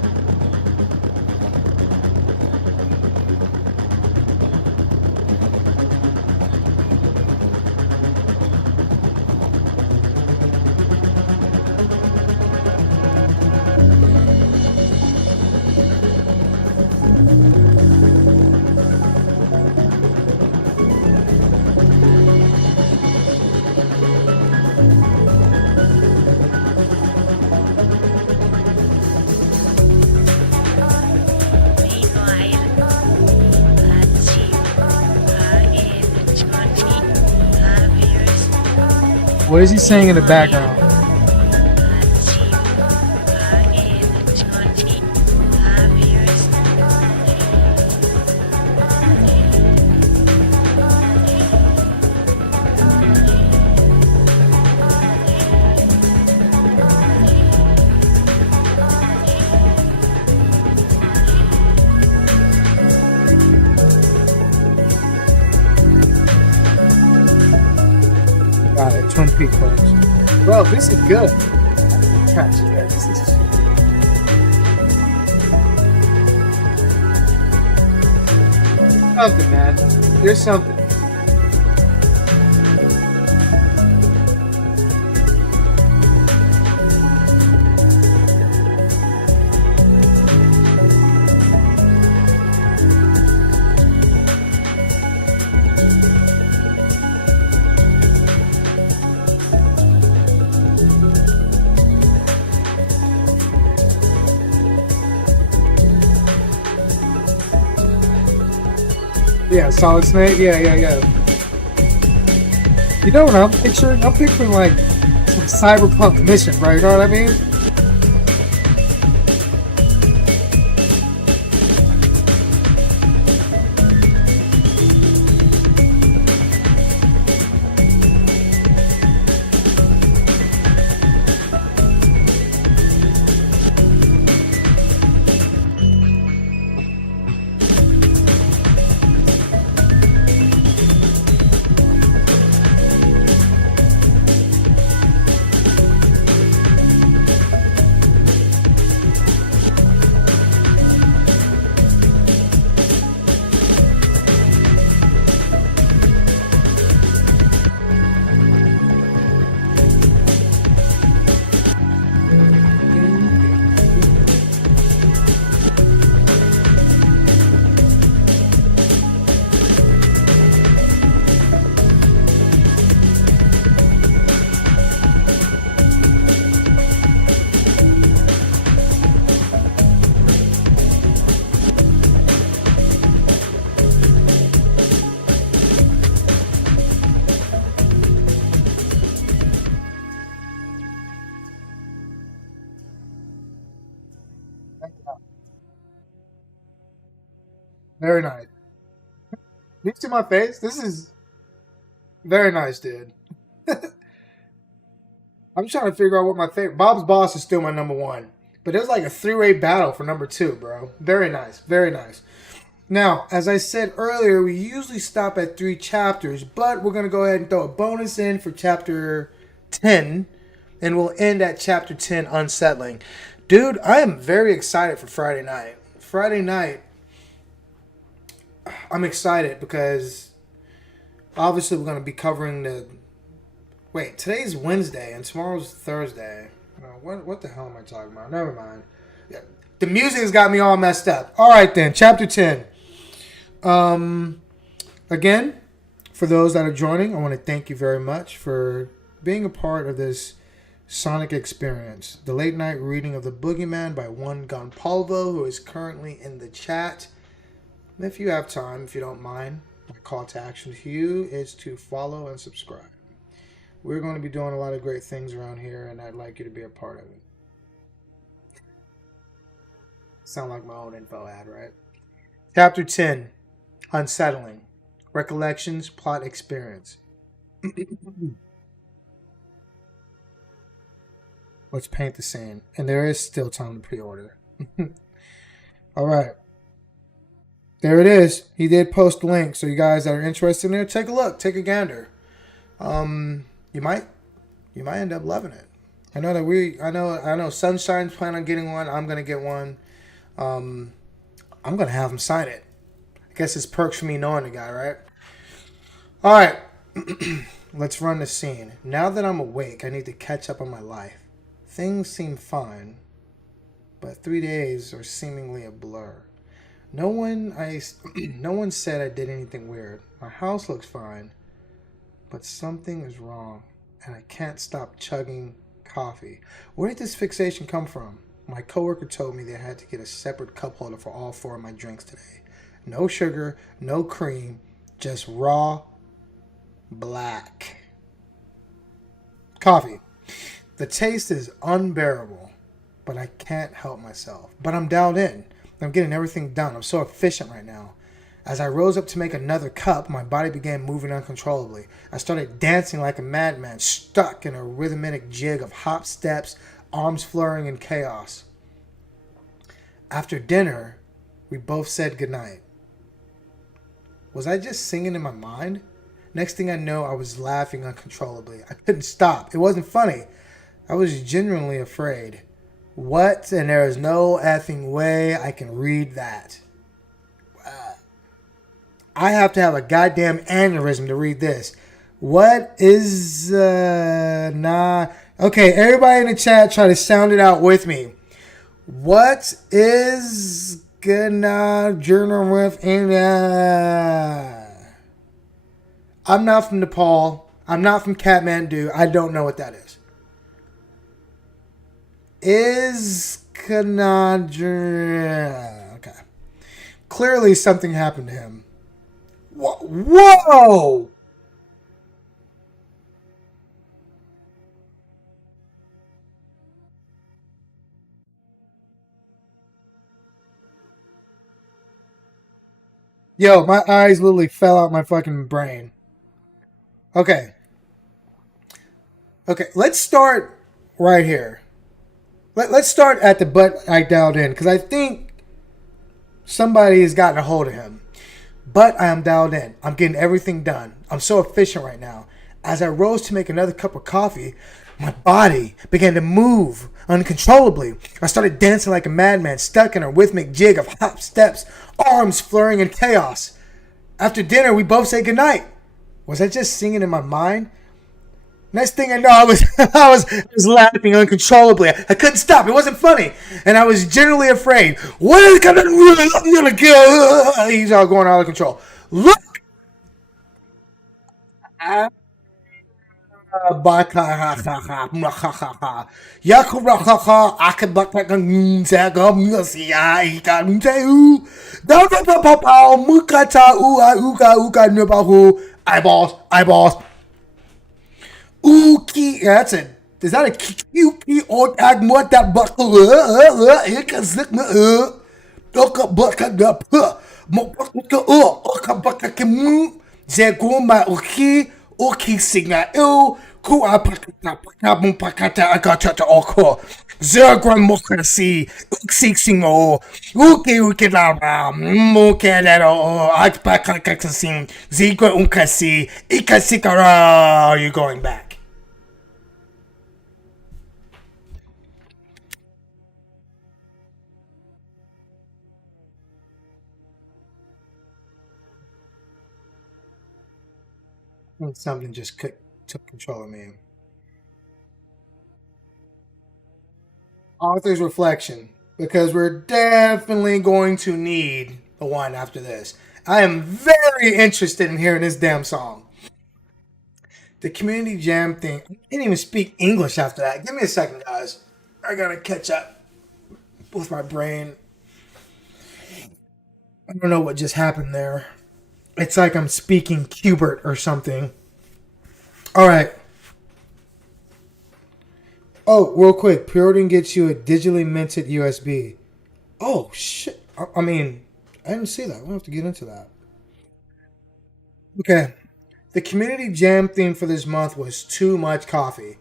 What is he saying in the background? Twin Peak close. Bro, this is good. This is something, man. There's something. Yeah, Solid Snake. Yeah. You know what I'm picturing? I'm picturing like some cyberpunk mission, right? You know what I mean? Very nice. You see my face? This is very nice, dude. I'm trying to figure out what my favorite. Bob's Boss is still my number one, but there's like a three-way battle for number two, bro. Very nice, very nice. Now, as I said earlier, we usually stop at 3 chapters, but we're gonna go ahead and throw a bonus in for chapter 10, and we'll end at chapter 10, Unsettling. Dude, I am very excited for Friday night. Friday night, I'm excited because obviously we're gonna be covering the. Wait, today's Wednesday and tomorrow's Thursday. What the hell am I talking about? Never mind. Yeah, the music has got me all messed up. All right then, chapter 10. Again, for those that are joining, I want to thank you very much for being a part of this sonic experience. The late night reading of The Boogeyman by One Gun Polvo, who is currently in the chat. And if you have time, if you don't mind, my call to action to you is to follow and subscribe. We're going to be doing a lot of great things around here, and I'd like you to be a part of it. Sound like my own info ad, right? Chapter 10, Unsettling. Recollections, Plot Experience. Let's paint the scene. And there is still time to pre-order. All right. There it is. He did post the link, so you guys that are interested in there, take a look. Take a gander. You might end up loving it. I know Sunshine's planning on getting one. I'm gonna get one. I'm gonna have him sign it. I guess it's perks for me knowing the guy, right? All right, let's run the scene. Now that I'm awake, I need to catch up on my life. Things seem fine, but 3 days are seemingly a blur. No one said I did anything weird. My house looks fine. But something is wrong, and I can't stop chugging coffee. Where did this fixation come from? My coworker told me they had to get a separate cup holder for all 4 of my drinks today. No sugar, no cream, just raw black coffee. The taste is unbearable, but I can't help myself. But I'm dialed in. I'm getting everything done. I'm so efficient right now. As I rose up to make another cup, my body began moving uncontrollably. I started dancing like a madman, stuck in a rhythmic jig of hop steps, arms flurrying in chaos. After dinner, we both said goodnight. Was I just singing in my mind? Next thing I know, I was laughing uncontrollably. I couldn't stop. It wasn't funny. I was genuinely afraid. What? And there is no effing way I can read that. I have to have a goddamn aneurysm to read this. What is nah? Okay, everybody in the chat, try to sound it out with me. What is gonna journal with India? I'm not from Nepal. I'm not from Kathmandu. I don't know what that is. Is Kanadra. Okay. Clearly something happened to him. Whoa! Yo, my eyes literally fell out my fucking brain. Okay. Okay, let's start right here. Let's start at the butt I dialed in, because I think somebody has gotten a hold of him. But I am dialed in. I'm getting everything done. I'm so efficient right now. As I rose to make another cup of coffee, my body began to move uncontrollably. I started dancing like a madman, stuck in a rhythmic jig of hop steps, arms flurrying in chaos. After dinner, we both said goodnight. Was I just singing in my mind? Next thing I know, I was laughing uncontrollably. I couldn't stop. It wasn't funny, and I was genuinely afraid. What is gonna? I'm gonna kill. He's all going out of control. Look. Eyeballs, eyeballs. Uki, that's it. Is that a Uki or Agmut that buckle? Oka bucka da pu. Mo bucka oka bucka kemu. Zeguma uki. Uki signa u. Kua pakata pakabum pakata agata oko. Zergran mokasi. Uksi singo. Uki uki lava. Mokedero. Akpakakasin. Zigra unkasi. Ikasikara. Are you going back? Something just took control of me. Author's reflection, because we're definitely going to need the one after this. I am very interested in hearing this damn song. The community jam thing. I can't even speak English after that. Give me a second, guys. I gotta catch up with my brain. I don't know what just happened there. It's like I'm speaking Cubert or something. All right. Oh, real quick. Pre-ordering gets you a digitally minted USB. Oh, shit. I mean, I didn't see that. We'll have to get into that. Okay. The community jam theme for this month was too much coffee.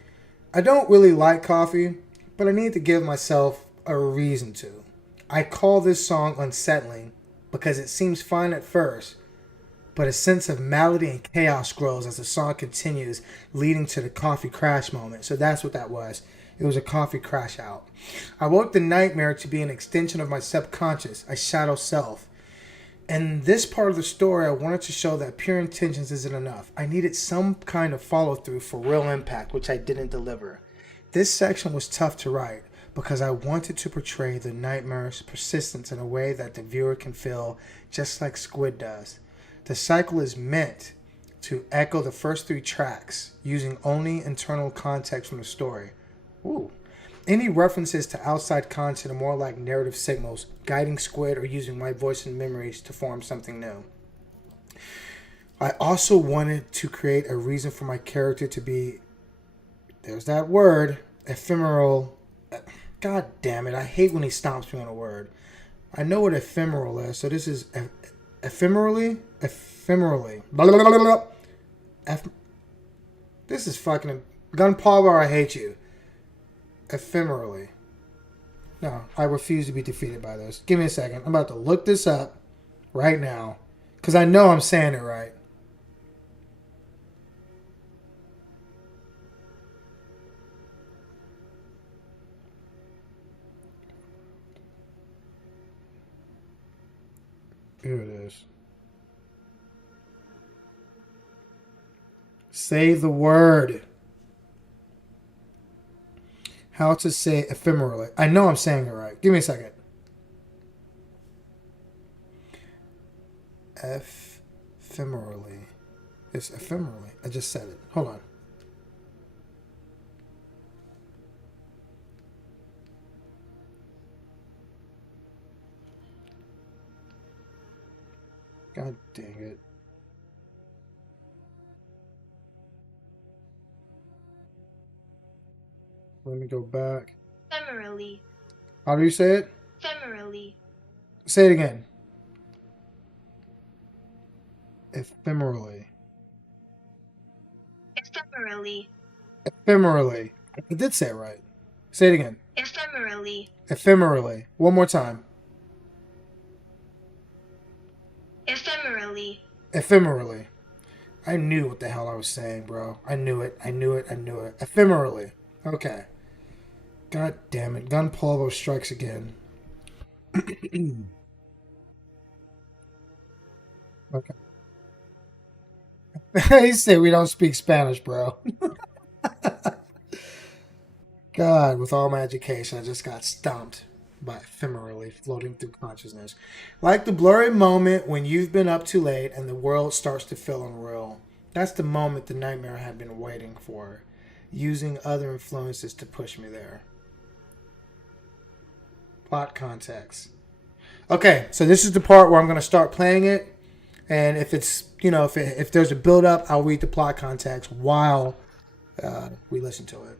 I don't really like coffee, but I need to give myself a reason to. I call this song unsettling because it seems fine at first, but a sense of malady and chaos grows as the song continues, leading to the coffee crash moment. So that's what that was. It was a coffee crash out. I want the nightmare to be an extension of my subconscious, a shadow self. In this part of the story, I wanted to show that pure intentions isn't enough. I needed some kind of follow through for real impact, which I didn't deliver. This section was tough to write because I wanted to portray the nightmare's persistence in a way that the viewer can feel, just like Squid does. The cycle is meant to echo the first three tracks, using only internal context from the story. Ooh. Any references to outside content are more like narrative signals, guiding Squid or using my voice and memories to form something new. I also wanted to create a reason for my character to be, there's that word, ephemeral. God damn it, I hate when he stomps me on a word. I know what ephemeral is, so this is ephemerally? Ephemerally. Blah, blah, blah, blah, blah. This is fucking Gunpowder, I hate you. Ephemerally. No, I refuse to be defeated by this. Give me a second. I'm about to look this up right now because I know I'm saying it right. Here it is. Say the word. How to say ephemerally. I know I'm saying it right. Give me a second. Ephemerally. It's ephemerally. I just said it. Hold on. God dang it. Let me go back. Ephemerally. How do you say it? Ephemerally. Say it again. Ephemerally. Ephemerally. Ephemerally. I did say it right. Say it again. Ephemerally. Ephemerally. One more time. Ephemerally. Ephemerally. I knew what the hell I was saying, bro. I knew it. I knew it. I knew it. Ephemerally. Okay. God damn it. Gun Polvo strikes again. Okay. He said we don't speak Spanish, bro. God, with all my education, I just got stumped by ephemerally floating through consciousness. Like the blurry moment when you've been up too late and the world starts to feel unreal. That's the moment the nightmare had been waiting for, using other influences to push me there. Plot context. Okay, so this is the part where I'm going to start playing it. And if it's, if there's a build up, I'll read the plot context while we listen to it.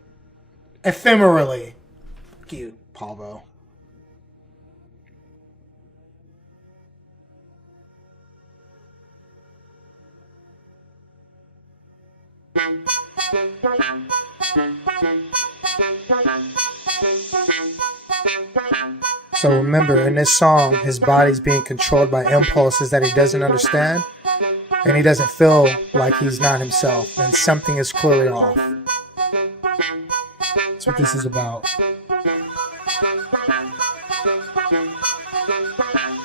Ephemerally. Fuck you, Palvo. So remember, in this song, his body's being controlled by impulses that he doesn't understand, and he doesn't feel like he's not himself, and something is clearly off. That's what this is about.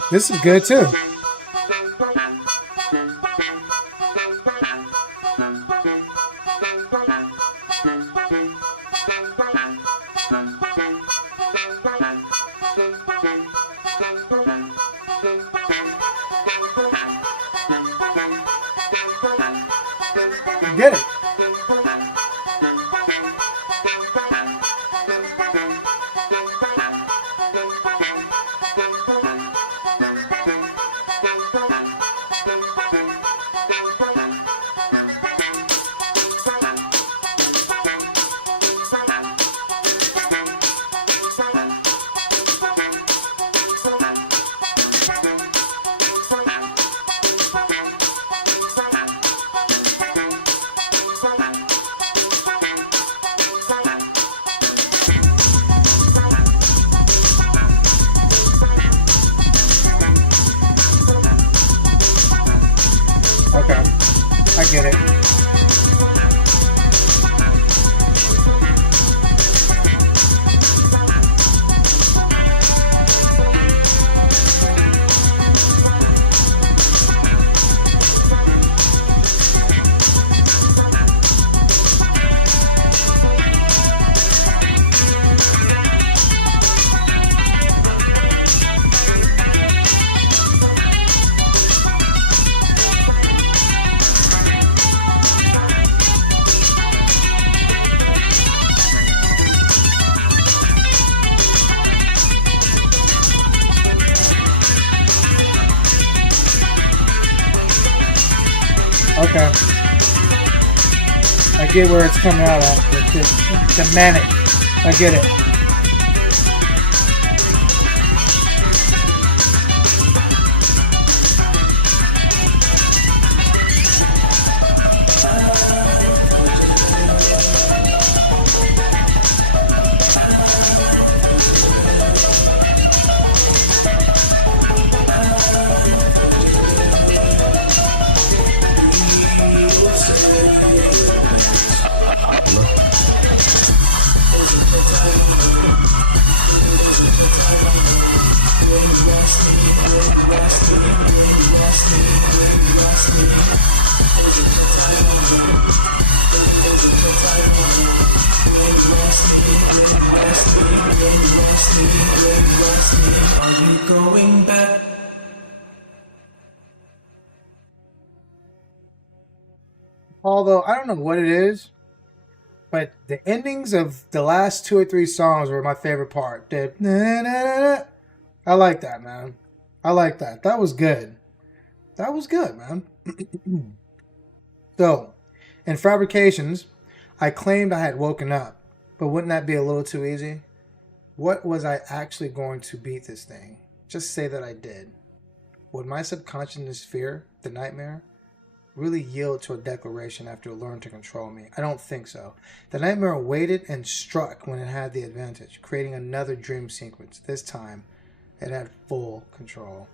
This is good too. You get it. Okay, I get it. Okay. I get where it's coming out at. The manic. I get it. Are you going back? Although I don't know what it is, but the endings of the last 2 or 3 songs were my favorite part. I like that, man. I like that. That was good. That was good, man. So, in fabrications, I claimed I had woken up, but wouldn't that be a little too easy? What was I actually going to beat this thing? Just say that I did. Would my subconscious fear, the nightmare, really yield to a declaration after it learned to control me? I don't think so. The nightmare waited and struck when it had the advantage, creating another dream sequence. This time, it had full control.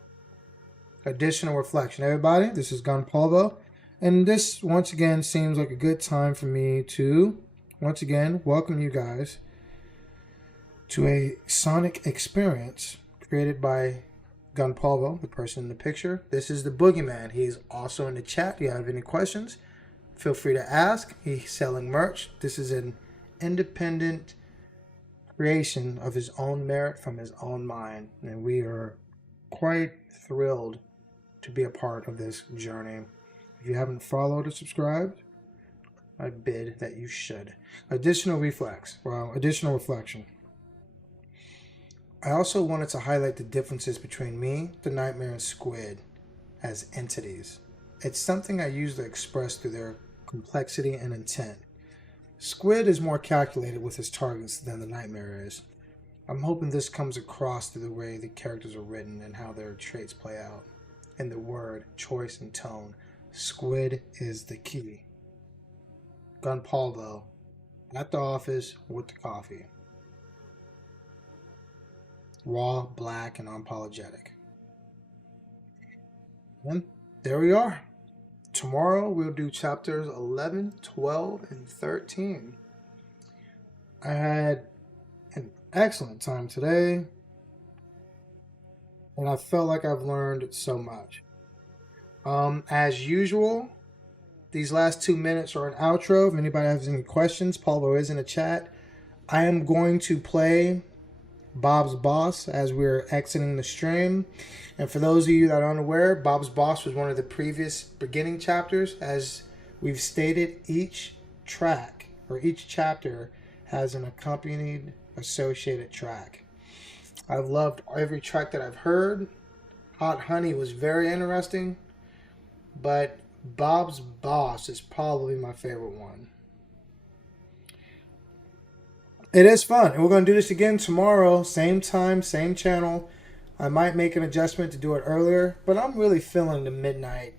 Additional reflection. Everybody, this is Gunpolvo, and this, once again, seems like a good time for me to, once again, welcome you guys to a sonic experience created by Gunpolvo, the person in the picture. This is the Boogeyman. He's also in the chat. If you have any questions, feel free to ask. He's selling merch. This is an independent creation of his own merit from his own mind, and we are quite thrilled to be a part of this journey. If you haven't followed or subscribed, I bid that you should. Additional reflection. I also wanted to highlight the differences between me, the Nightmare, and Squid as entities. It's something I usually express through their complexity and intent. Squid is more calculated with his targets than the Nightmare is. I'm hoping this comes across through the way the characters are written and how their traits play out. In the word, choice, and tone, Squid is the key. Gunpolvo, at the office with the coffee. Raw, black, and unapologetic. And there we are. Tomorrow we'll do chapters 11, 12, and 13. I had an excellent time today, and I felt like I've learned so much. As usual, these last 2 minutes are an outro. If anybody has any questions, Polvo is in the chat. I am going to play Bob's Boss as we're exiting the stream. And for those of you that are unaware, Bob's Boss was one of the previous beginning chapters. As we've stated, each track or each chapter has an accompanied associated track. I've loved every track that I've heard. Hot Honey was very interesting, but Bob's Boss is probably my favorite one. It is fun, and we're going to do this again tomorrow, same time, same channel. I might make an adjustment to do it earlier, but I'm really feeling the midnight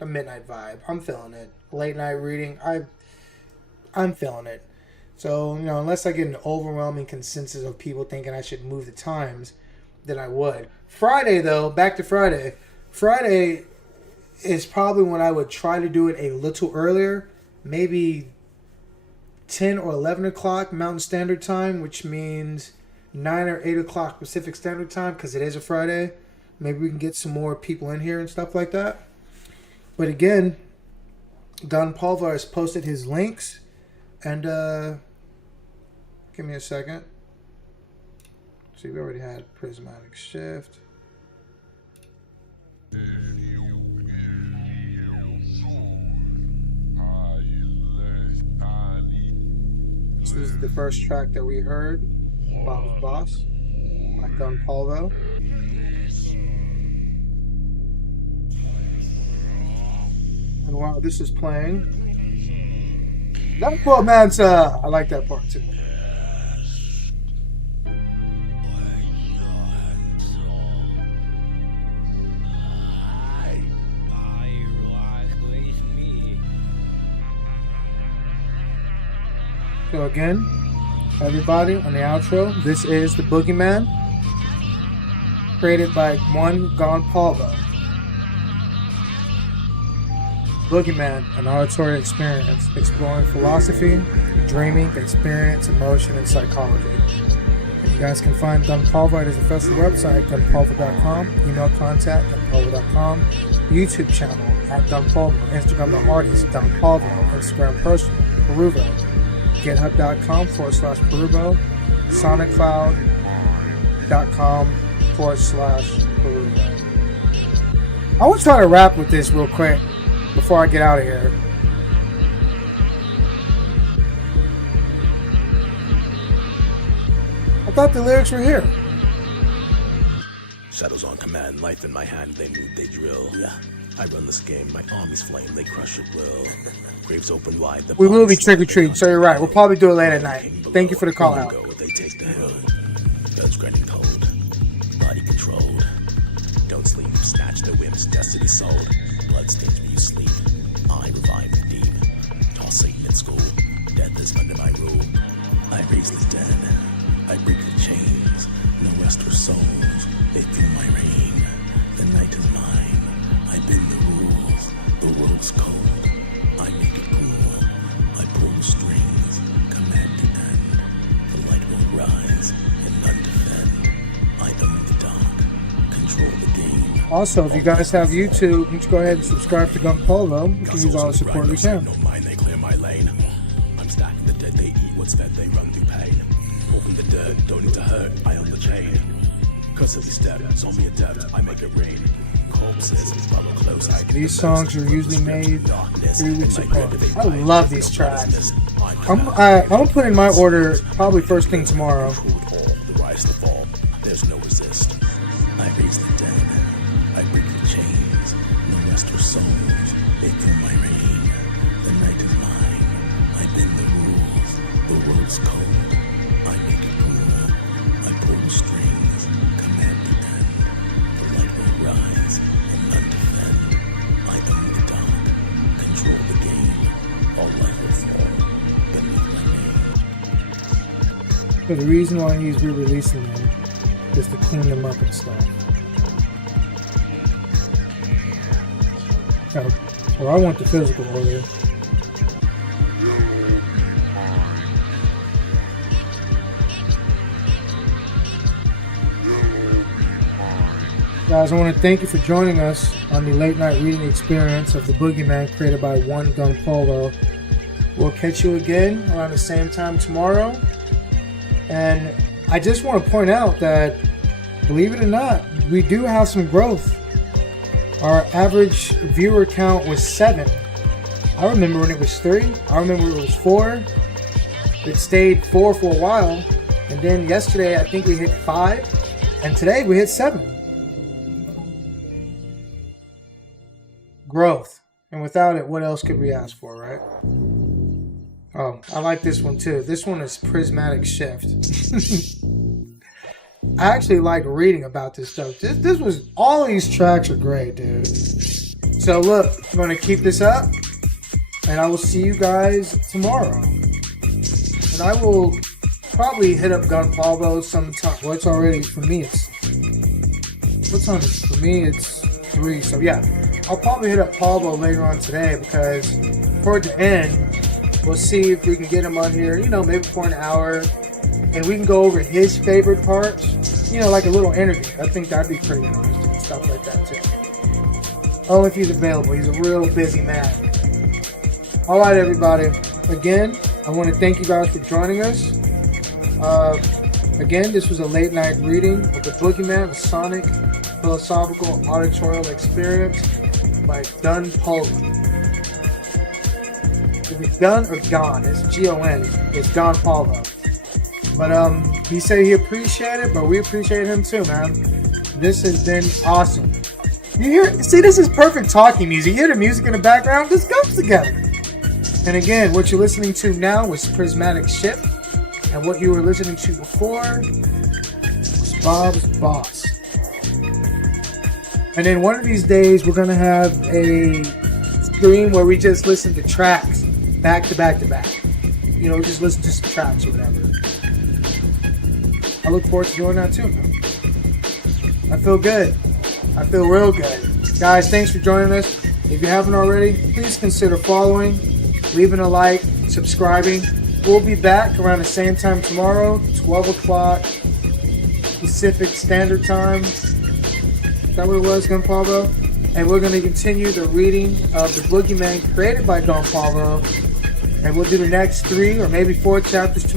vibe. I'm feeling it. Late night reading, I'm feeling it. So, unless I get an overwhelming consensus of people thinking I should move the times, then I would. Friday, though, back to Friday. Friday is probably when I would try to do it a little earlier, maybe 10 or 11 o'clock Mountain Standard Time, which means 9 or 8 o'clock Pacific Standard Time, because it is a Friday. Maybe we can get some more people in here and stuff like that. But again, Gunpolvo has posted his links, and give me a second. See, we already had Prismatic Shift. This is the first track that we heard, Bob's Boss, by Gunpolvo. And while this is playing, that's what man's, I like that part too. So again, everybody, on the outro, this is the Boogeyman, created by one Gunpolvo. Boogeyman, an auditory experience exploring philosophy, dreaming, experience, emotion, and psychology. And You guys can find Don Pulver at his official website, donpulver.com, email contact, donpulver.com, YouTube channel, at Don Pulver, Instagram the artist, Don Pulver, Instagram personal, Peruvo, github.com/Peruvo, soniccloud.com/Peruvo. I want to try to rap with this real quick before I get out of here. I thought the lyrics were here. Shadows on command, life in my hand, they move, they drill. Yeah, I run this game, my armies flame, they crush at will. Graves open wide, the We will be bodies trick or slide, treating, so you're right. We'll probably do it late at night. King Thank you for the call below, out. go, they take the hill. Guns grinding cold, body controlled. Don't sleep, snatch the whims, destiny sold. Bloodstains where you sleep, I revive the deep. Toss Satan in school, death is under my rule. I raise the dead, I break the chains. No rest for souls, they feel my reign. The night is mine, I bend the rules. The world's cold, I make it cool. I pull the strings, command the end. The light will rise and none defend. I own the dark, control the game. Also, if you guys have YouTube, you should go ahead and subscribe to Gun Polo. You can use all the support we can. No mind, they clear my lane. I'm stacking the dead, they eat what's fed, they run through pain. Open the dirt, don't need to hurt, I own the chain. Cause every step, zombie adept, I make it rain. Corpses, follow close, I These songs are usually made 3 weeks apart. I love these tracks. I'm gonna put in my order probably first thing tomorrow. The rise to fall, there's no resist. I raise the dead, I break the chains. No rest for souls, they feel my reign. The night is mine, I bend the rules. The world's cold, I make it cool. I pull the strings, command the end. The light will rise and none defend. I own the dark, control the game. All life will fall beneath my name. So the reason why he's re-releasing them is to clean them up and stuff. Well, I want the physical order. Guys, I want to thank you for joining us on the late night reading experience of The Boogeyman created by One Gun Polo. We'll catch you again around the same time tomorrow. And I just want to point out that, believe it or not, we do have some growth. Our average viewer count was 7. I remember when it was 3. I remember it was 4. It stayed 4 for a while. And then yesterday, I think we hit 5. And today we hit 7. Growth. And without it, what else could we ask for, right? Oh, I like this one too. This one is Prismatic Shift. I actually like reading about this stuff. This was, all these tracks are great, dude. So look, I'm going to keep this up, and I will see you guys tomorrow. And I will probably hit up Gun Pablo sometime. Well, it's already, for me, it's, what time is it? For me, it's 3. So yeah, I'll probably hit up Pablo later on today, because toward the end, we'll see if we can get him on here, you know, maybe for an hour. And we can go over his favorite parts, you know, like a little interview. I think that'd be pretty interesting, stuff like that too. Only if he's available. He's a real busy man. All right, everybody. Again, I want to thank you guys for joining us. Again, this was a late night reading of The Boogeyman, a sonic philosophical auditorial experience by Gun Polo. Is it Gun or Gon? It's Gon. It's Gon Polo. But he said he appreciated it, but we appreciate him too, man. This has been awesome. You hear? See, this is perfect talking music. You hear the music in the background? This comes together. And again, what you're listening to now was Prismatic Shift, and what you were listening to before was Bob's Boss. And then one of these days, we're gonna have a stream where we just listen to tracks back to back to back. You know, just listen to some tracks or whatever. I look forward to doing that too, man. I feel good. I feel real good. Guys, thanks for joining us. If you haven't already, please consider following, leaving a like, subscribing. We'll be back around the same time tomorrow, 12 o'clock Pacific Standard Time. Is that what it was, Don Pablo? And we're going to continue the reading of The Boogeyman created by Don Pablo. And we'll do the next 3 or maybe 4 chapters tomorrow.